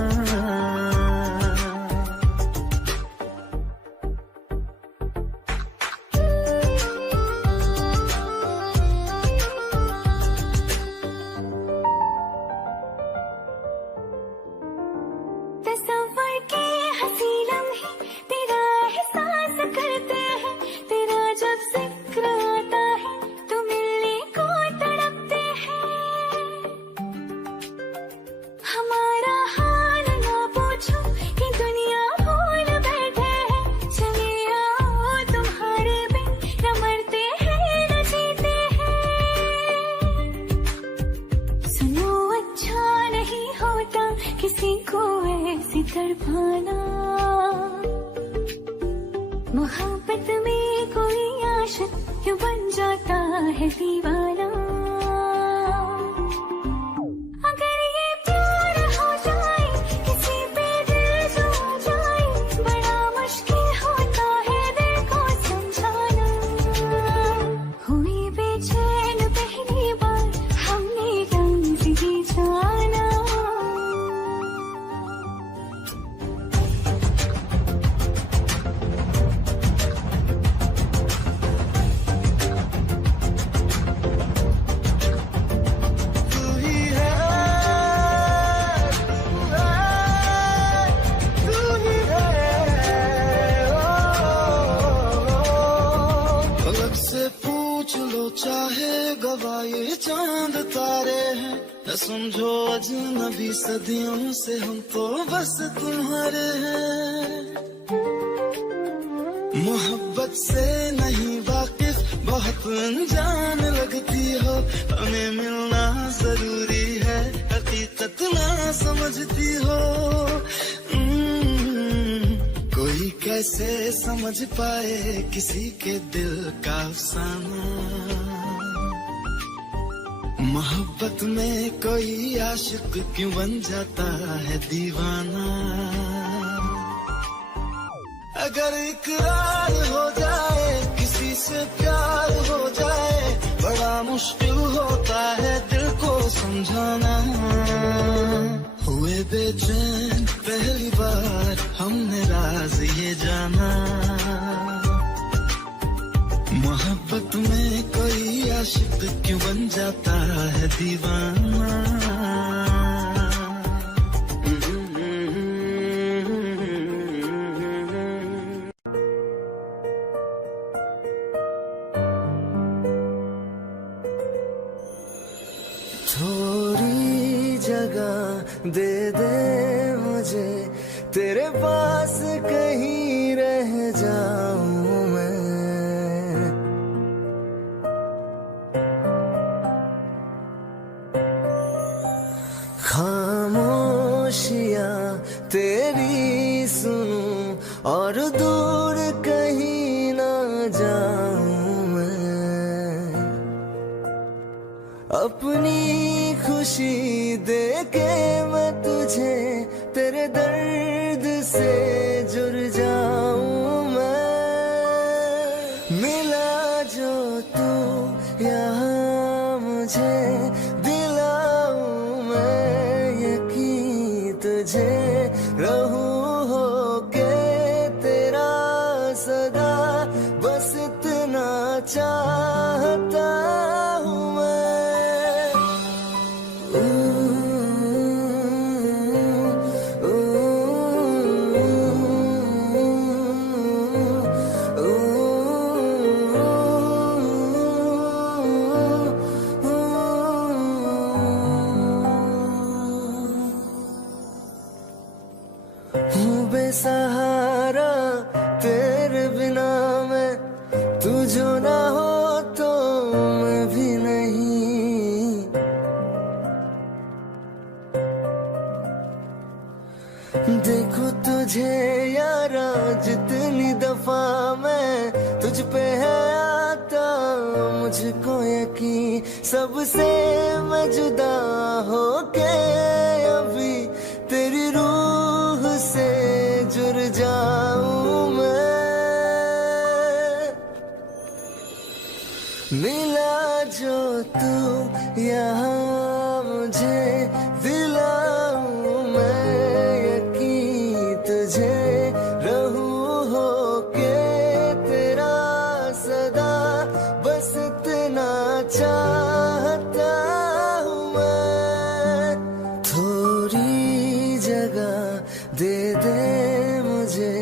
तस्वर के हंसी लम्हे तेरा एहसास करते हैं, तेरा जब जिक्र आता है तो मिलने को तड़पते हैं। हमारा हाल ना पूछो कि दुनिया भूल बैठे हैं, चले आओ तुम्हारे बिन न मरते हैं न जीते हैं। सुनो अच्छा नहीं होता किसी को ऐसी तड़पाना, मोहब्बत में कोई आशिक क्यों बन जाता है दीवाना। अगर ये प्यार हो जाए किसी पे दिल जो जाए, बड़ा मुश्किल होता है दिल को समझाना। हुई बेचैन पहली बार हमने रंग ये जाना। तू ही है, तू ही है, पलक से पूछ लो चाहे गवाह ये चांद तारे हैं, न समझो अजनबी सदियों से हम तो बस तुम्हारे हैं। मोहब्बत से नहीं वाकिफ बहुत अनजान लगती हो, हमें मिलना जरूरी है हकीकत ना समझती हो। कोई कैसे समझ पाए किसी के दिल का अफसाना, मोहब्बत में कोई आशिक क्यों बन जाता है दीवाना। अगर इकरार हो जाए किसी से प्यार हो जाए, बड़ा मुश्किल होता है दिल को समझाना। हुए बेचैन पहली बार हमने राज ये जाना, मोहब्बत में कोई आशिक क्यों बन जाता है दीवाना। थोड़ी जगह दे दे मुझे, तेरे पास कहीं रह जाऊं मैं। खामोशियां तेरी सुनूं और दूर कहीं न खुशी दे के मैं तुझे तेरे दर्द से जुड़ जाऊं मैं। मिला जो तू यहाँ मुझे दिलाऊं मैं यकीन तुझे रहूं होके तेरा सदा बस इतना चाहता हूँ मैं। हूँ बेसहारा तेरे बिना मैं, तू जो ना हो तो मैं भी नहीं। देखो तुझे यारा जितनी दफा मैं तुझ पे है आता मुझको यकीन, सबसे मैं जुदा होके अभी तेरी रूह से जुड़ जाऊं मैं। मिला जो तू यहाँ मुझे दिलाऊं मैं यकीन तुझे रहूं होके तेरा सदा बस इतना चाहता हूँ मैं। थोड़ी जगह दे दे मुझे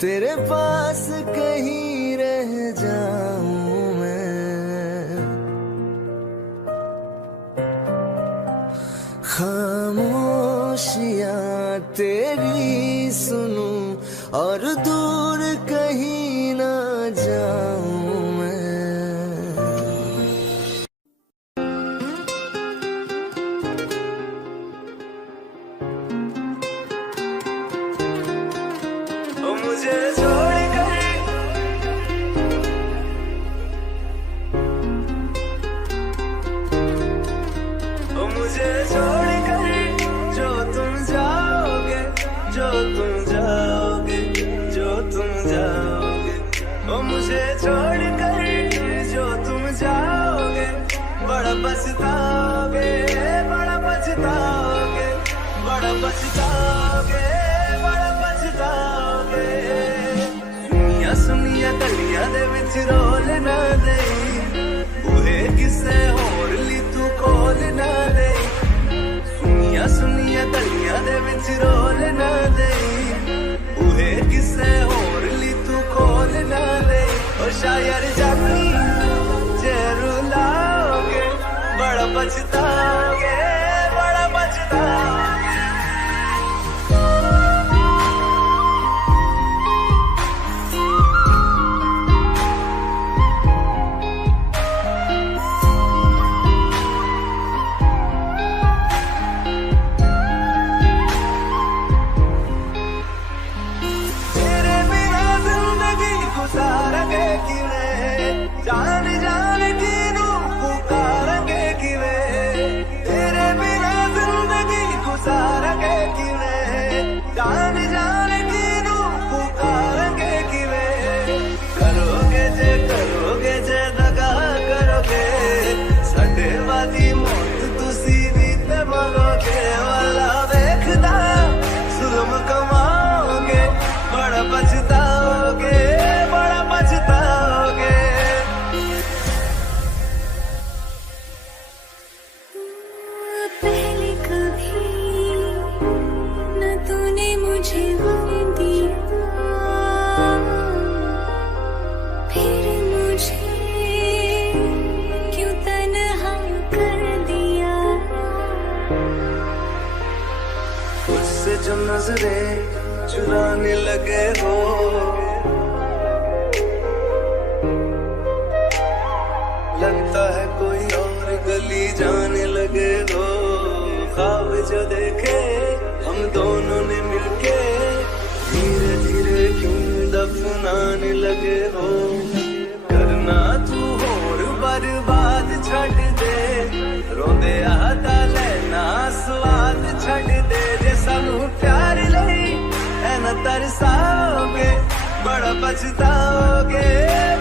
तेरे पास कहीं रह जाऊं मैं। खामोशियाँ तेरी सुनूं और दूर कहीं ना जाऊं मैं। ओ मुझे छोड़ कर ओ मुझे छोड़ कर जो तुम जाओगे, जो तुम जाओगे, जो तुम जाओगे। ओ मुझे छोड़ कर जो तुम जाओगे, बड़ा पछताओगे, बड़ा पछताओगे, बड़ा पछताओगे, बड़ा पछताओगे। सुनिया सुनिया गलियां दे विच रोल ना देई, बूहे किसे होर ली तू खोल ना देई। सुनिया सुनिया गलियां दे विच रोल ना देई, बूहे किसे होर ली तू खोल ना देई। ओ शायर जानी जे रुलाओगे, बड़ा पछताओगे, बड़ा पछताओगे। तेरे बिना जिंदगी गुजारेंगे किवें, जान जान की रूह पुकारेंगे किवें। तेरे बिना जिंदगी गुजारेंगे किवें, जान जान की रूह पुकारेंगे किवें। करोगे जे दगा करोगे, साडे वाली मौत तुसी भी ते मरोगे। वाला वेखदा जुल्म कमाओगे, बड़ा पछताओगे, बड़ा पछताओगे। पहले कभी न तूने मुझे गम दिया, फिर मुझे क्यों तन्हा कर दिया। मुझसे जो नजरें चुराने लगे हो, लगता है कोई और गली जाने लगे हो। ख्वाब जो देखे हम दोनों ने मिलके, धीरे धीरे क्यों दफनाने लगे हो। करना तू होर बर्बाद छड़ दे, रोंदे आता ले बड़ा पछताओगे,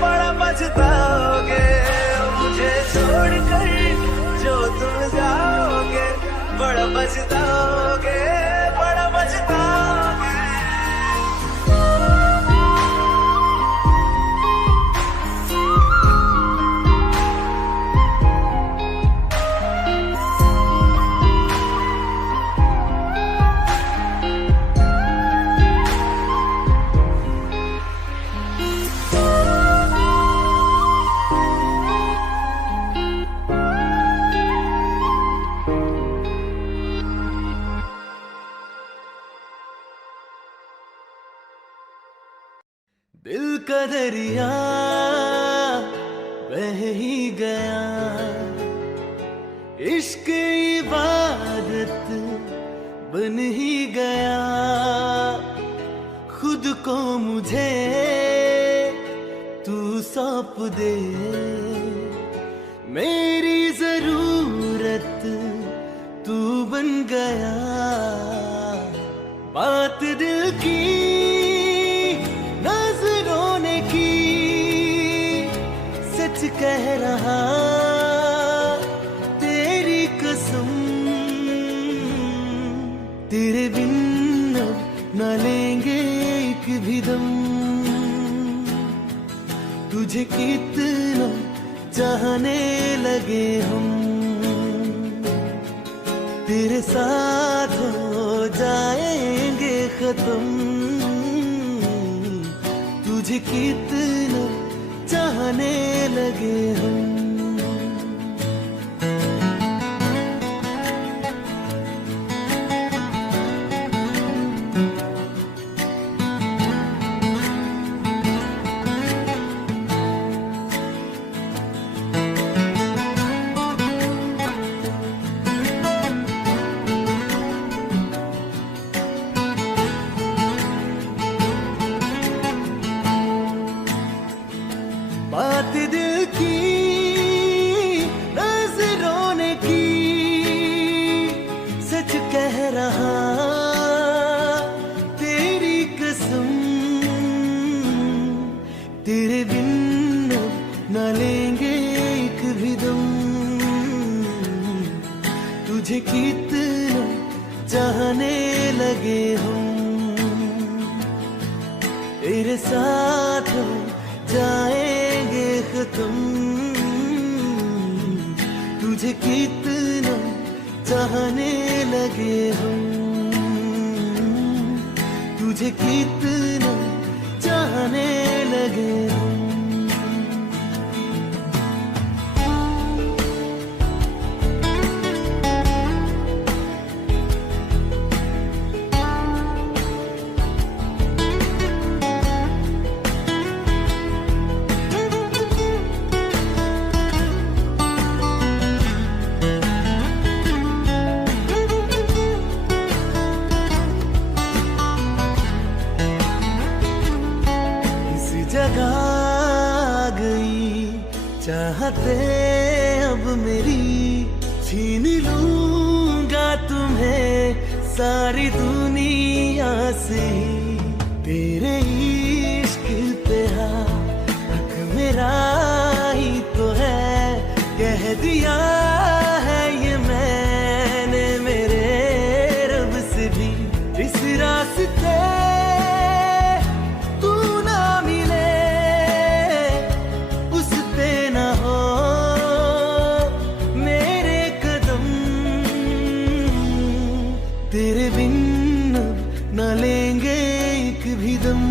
बड़ा पछताओगे, मुझे छोड़कर जो तुम जाओगे, बड़ा पछताओगे, बड़ा पछताओगे। दिल का दरिया बह ही गया, इश्क इबादत बन ही गया, खुद को मुझे तू सौंप दे, मेरी जरूरत तू बन गया, बात दिल की कह रहा तेरी कसम, तेरे बिन न लेंगे एक भी दम, तुझे कितना चाहने लगे हम, तेरे साथ हो जाएंगे खत्म, तुझे कितना चाहने लगे हम। बात दिल की नजरों ने की, सच कह रहा तेरी कसम, तेरे बिन न लेंगे एक भी दम, तुझे कितना चाहने लगे हम, तेरे साथ जाएंगे खत्म, तुझे कितना चाहने लगे हम, तुझे कितना चाहने लगे हम। जगह गई चाहते अब मेरी, छीन लूंगा तुम्हें सारी दुनिया से, तेरे इश्क पे हक मेरा ही तो है, कह दिया है ये मैंने मेरे रब से भी, इस रास्ते तेरे बिन न लेंगे एक भी दम,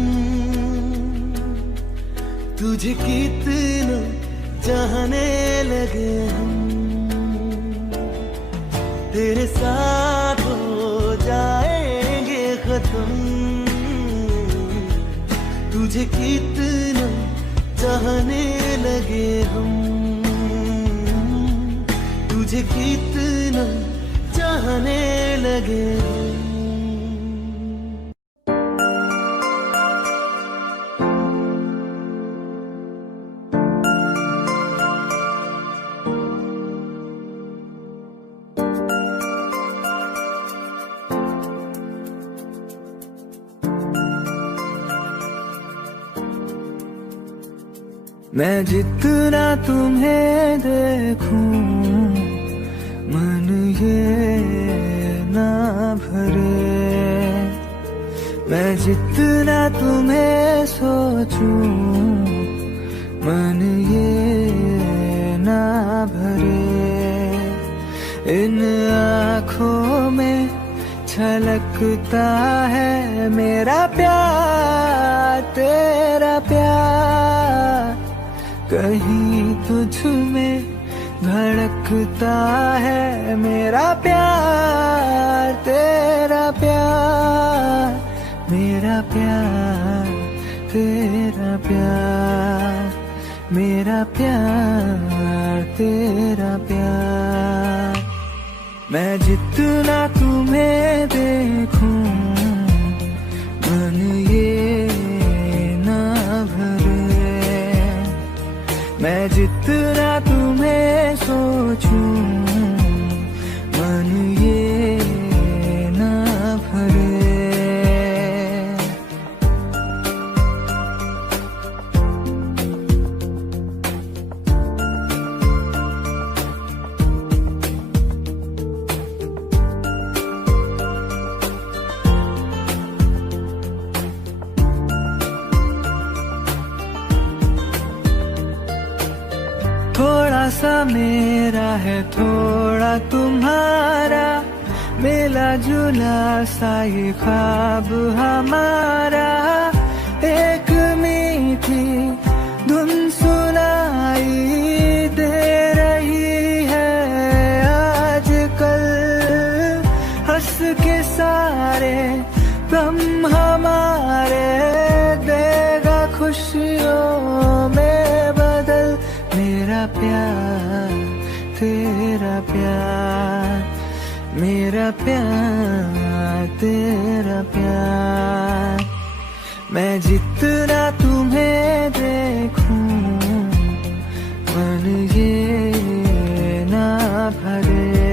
तुझे कितना चाहने लगे हम, तेरे साथ हो जाएंगे खत्म, तुझे कितना चाहने लगे हम, तुझे कितना चाहने लगे हम। मैं जितना तुम्हें देखूं मन ये ना भरे, मैं जितना तुम्हें सोचूं मन ये ना भरे। इन आँखों में छलकता है मेरा प्यार, तेरा प्यार। कहीं तुझ में धड़कता है मेरा प्यार, तेरा प्यार। मेरा प्यार, तेरा प्यार, मेरा प्यार, तेरा प्यार। मैं जितना तुम्हें देखूं मन ये ना भरे, मैं जितना तुम्हें सोचूं मन ये ना भरे। थोड़ा सा मेरा है थोड़ा तुम्हारा, मिला जुला सा ये ख्वाब हमारा। एक मीठी धुन सुनाई दे रही है आजकल, हंस के सारे गम हमारे देगा खुशियों में बदल। मेरा प्यार, तेरा प्यार, मेरा प्यार, तेरा प्यार। मैं जितना तुम्हें देखूं मन ये ना भरे,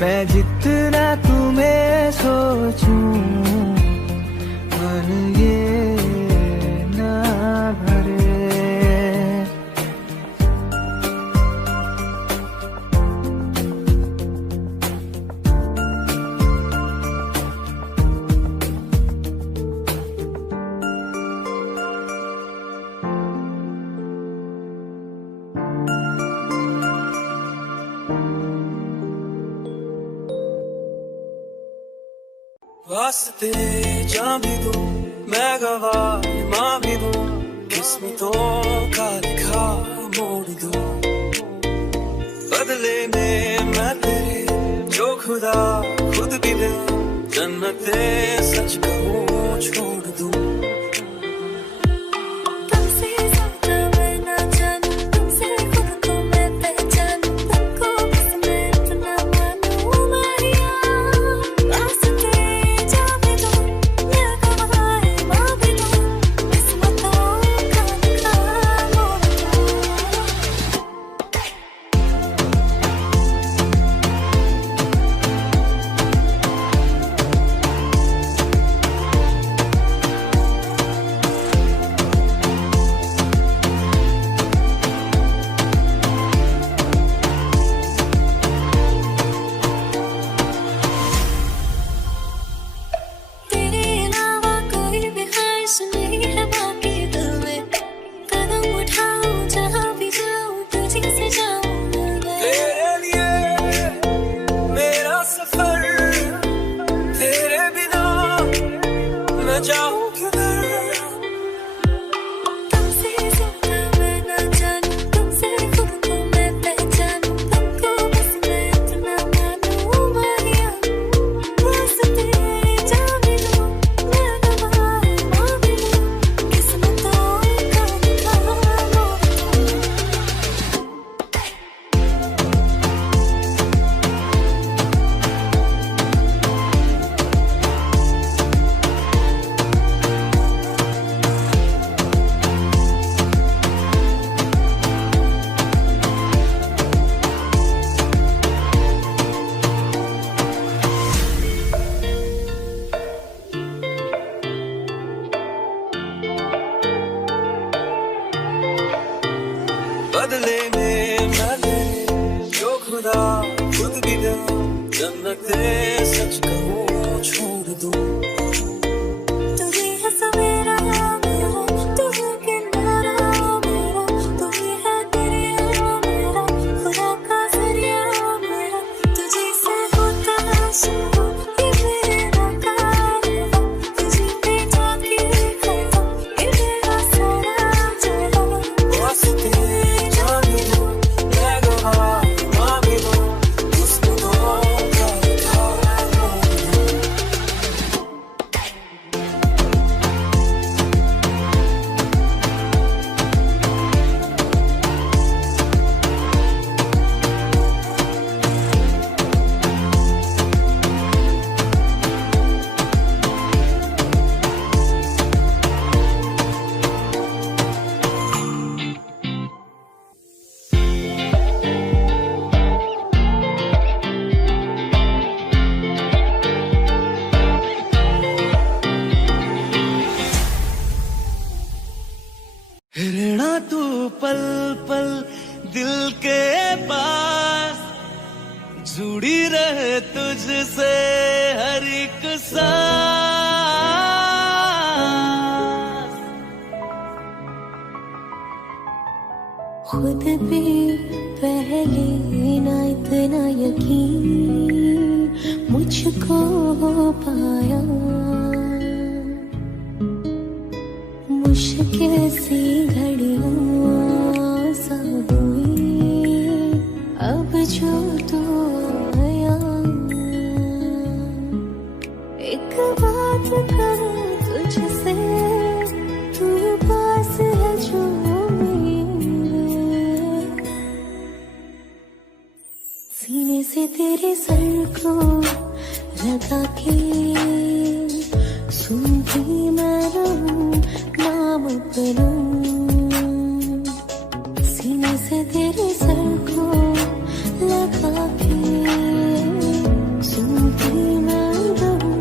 मैं जितना तुम्हें सोचूं मन ये ना भरे। वास्ते जा भी दूं मैं गवाह माँ भी दूं, किस्मतों का लिखा मोड़ दूं। बदले में मैं तेरे जो खुदा खुद भी दे, जन्नते सच कहूँ छोड़ दूं। तुमसे ज्यादा मैं ना जानूं, तुमसे खुद को मैं पहचानूं, तुमको बस मैं इतना मानूं मारिया। वास्ते जा भी दूं मैं गवाह माँ भी दूं, किस्मतों का लिखा मोड़ दूं। जन्नते सच कहूँ छोड़ दूँ। तू ही है सवेरा मेरा, तू है किनारा मेरा, तू ही है दरिया मेरा, खुदा का जरिया मेरा। तुझे से होता शुरू ये मेरा कारवां, तुझे पे जाके खत्म ये मेरा सारा जहां। वास्ते जाने दो, मैं गवाह मांगे दो, उसको दो रहना तू पल पल दिल के पास, जुड़ी रहे तुझसे हर एक सांस। खुद पे पहले ना इतना यकीन मुझको हो पाया, मुश्किल सी घड़ियां सा हुई अब जो तू आया। एक बात कहूं तुझसे, तू पास है जो मेरे, सीने से तेरे सर को लगा के सुनती मैं रहूं नाम अपना। सीने से तेरे सर को लगा के सुनती मैं रहूं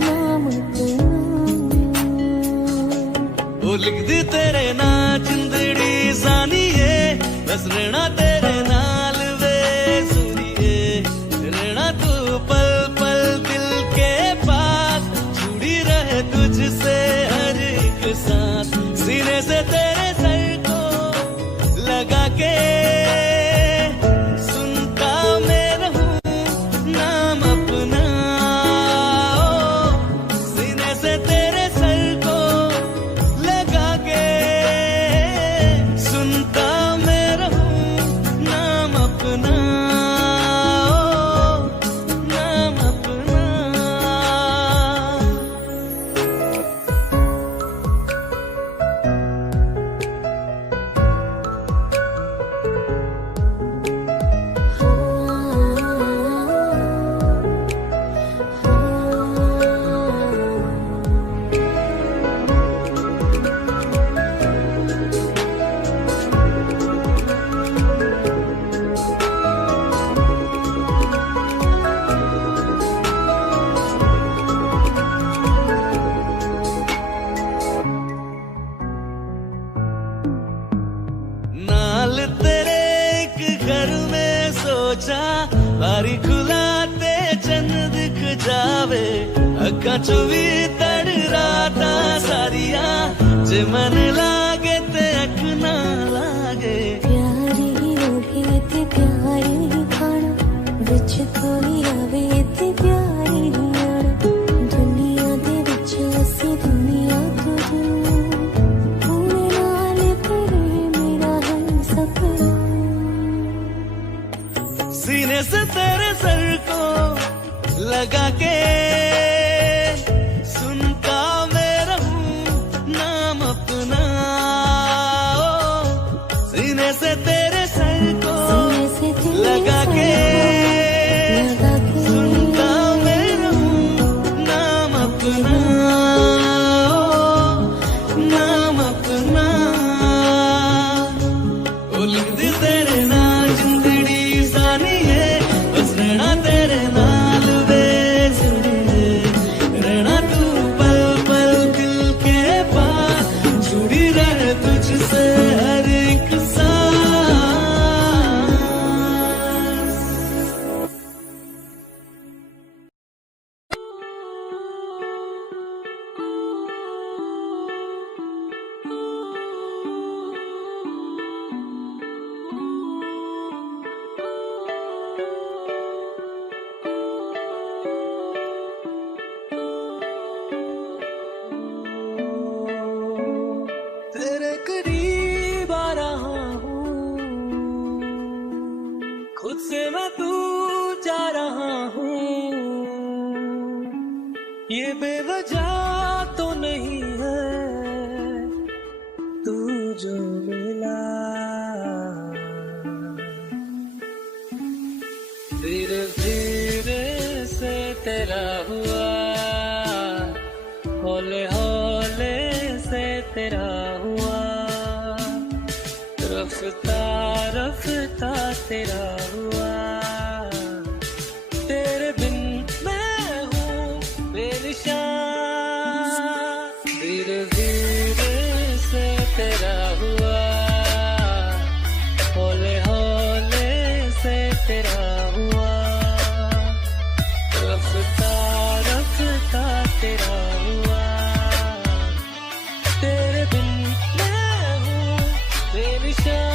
नाम अपना। वो लिख दी तेरे ना जिंदड़ी जानिए, बस रहना तेरे नाल वे सुनिए। रहना तू पल पल दिल के पास, जुड़ी रहे तुझसे हर एक सांस। सीने से तेरे सर को लगा के सुनता मैं रहूं नाम अपना। सीने से तेरे सर को लगा के सुनता मैं रहूं नाम अपना, नाम अपना। नाल तेरे एक घर में सोचा, बारी खुलाते चंद दिख जावे। अक्खां चो भी तड़ राता सारिया, जे मन लागे ते अख ना लागे। प्यारी होवे ते प्यारी खाना, विच कोई आवे ते प्यारी आना। दुनिया दे विच असीं दुनिया तो दूर, हुणे नाल तेरे मेरा है सपना। सीने से तेरे सर को लगा के सुनता मैं रहूं नाम अपना। सीने से तेरे सर को लगा के सुनता मैं रहूं नाम अपना, नाम अपना। ओ लिख दी तेरे नाल जिंदड़ी जानिए, बस रहना तेरे नाल वे ये बेवजह तो नहीं है तू जो मिला, धीरे धीरे से तेरा हुआ, हौले हौले से तेरा हुआ, रफ्ता रफ्ता तेरा हुआ, तेरे बिन मैं हूँ बेनिशान, धीरे धीरे से तेरा हुआ, हौले हौले से तेरा हुआ, रफ्ता रफ्ता तेरा हुआ, तेरे बिन मैं हूँ बेनिशान।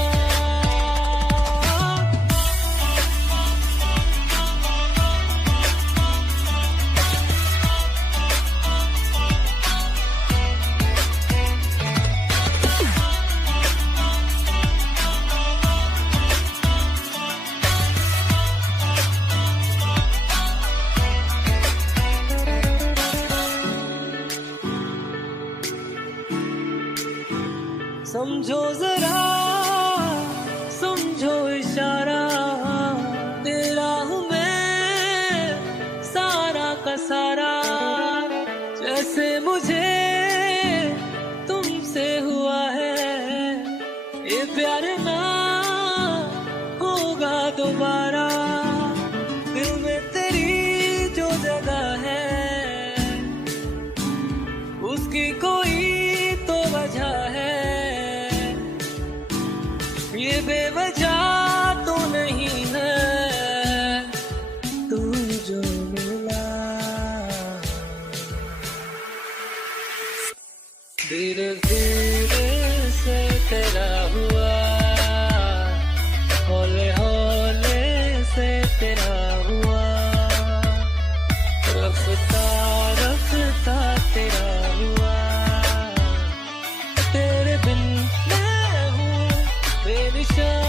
समझो जरा समझो इशारा, तेरा हूँ मैं सारा का सारा, जैसे मुझे तुमसे हुआ है ये प्यार ना होगा दोबारा, दिल में तेरी जो जगह है उसकी कोई तो वजह है, ये बेवजह तो नहीं है तू जो मिला, धीरे धीरे से तेरा हुआ, हौले हौले से तेरा हुआ, रफ्ता रफ्ता तेरा हुआ, तेरे बिन मैं हूँ बेनिशान।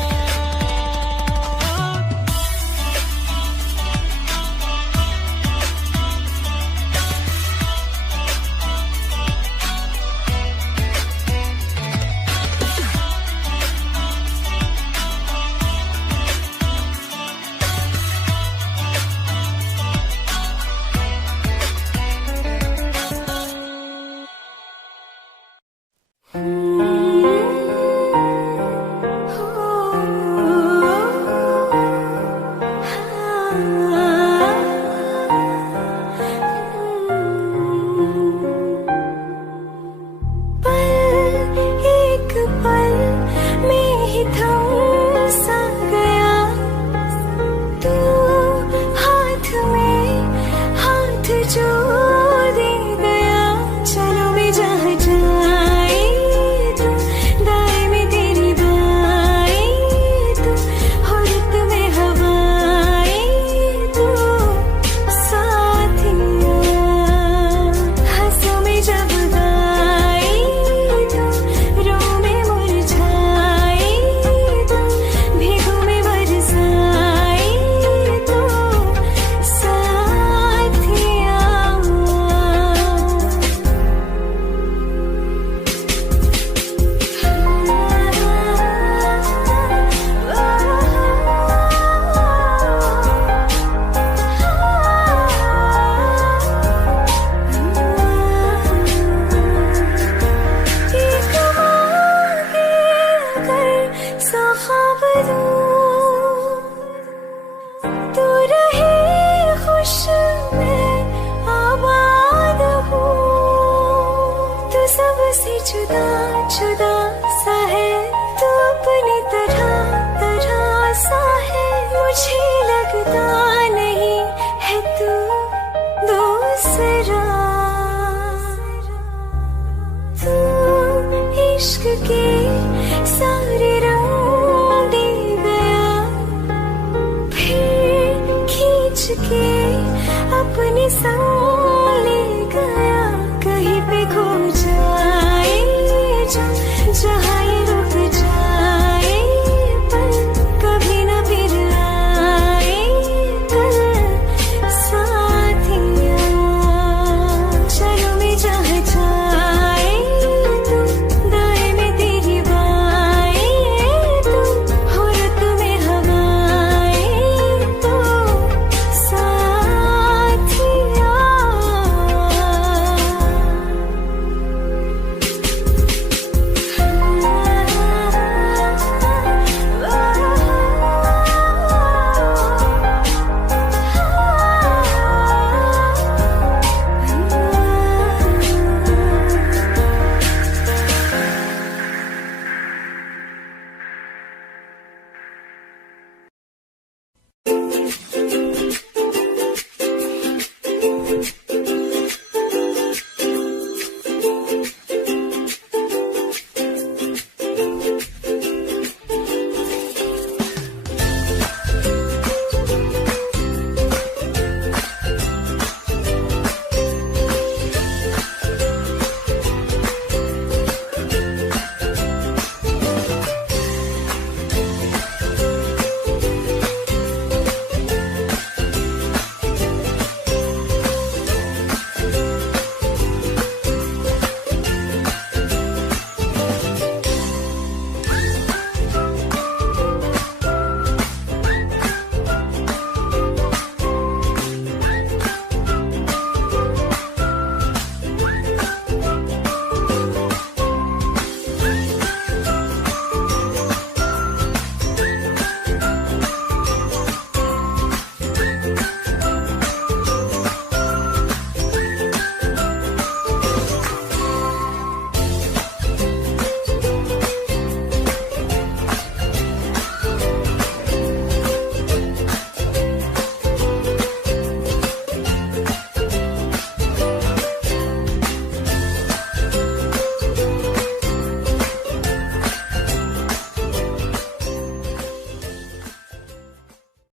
जुदा जुदा सा है तो अपनी तरह तरह सा है, मुझे लगता नहीं है तू दूसरा, तू इश्क के सारे रंग दे गया, फिर खींच के अपने संग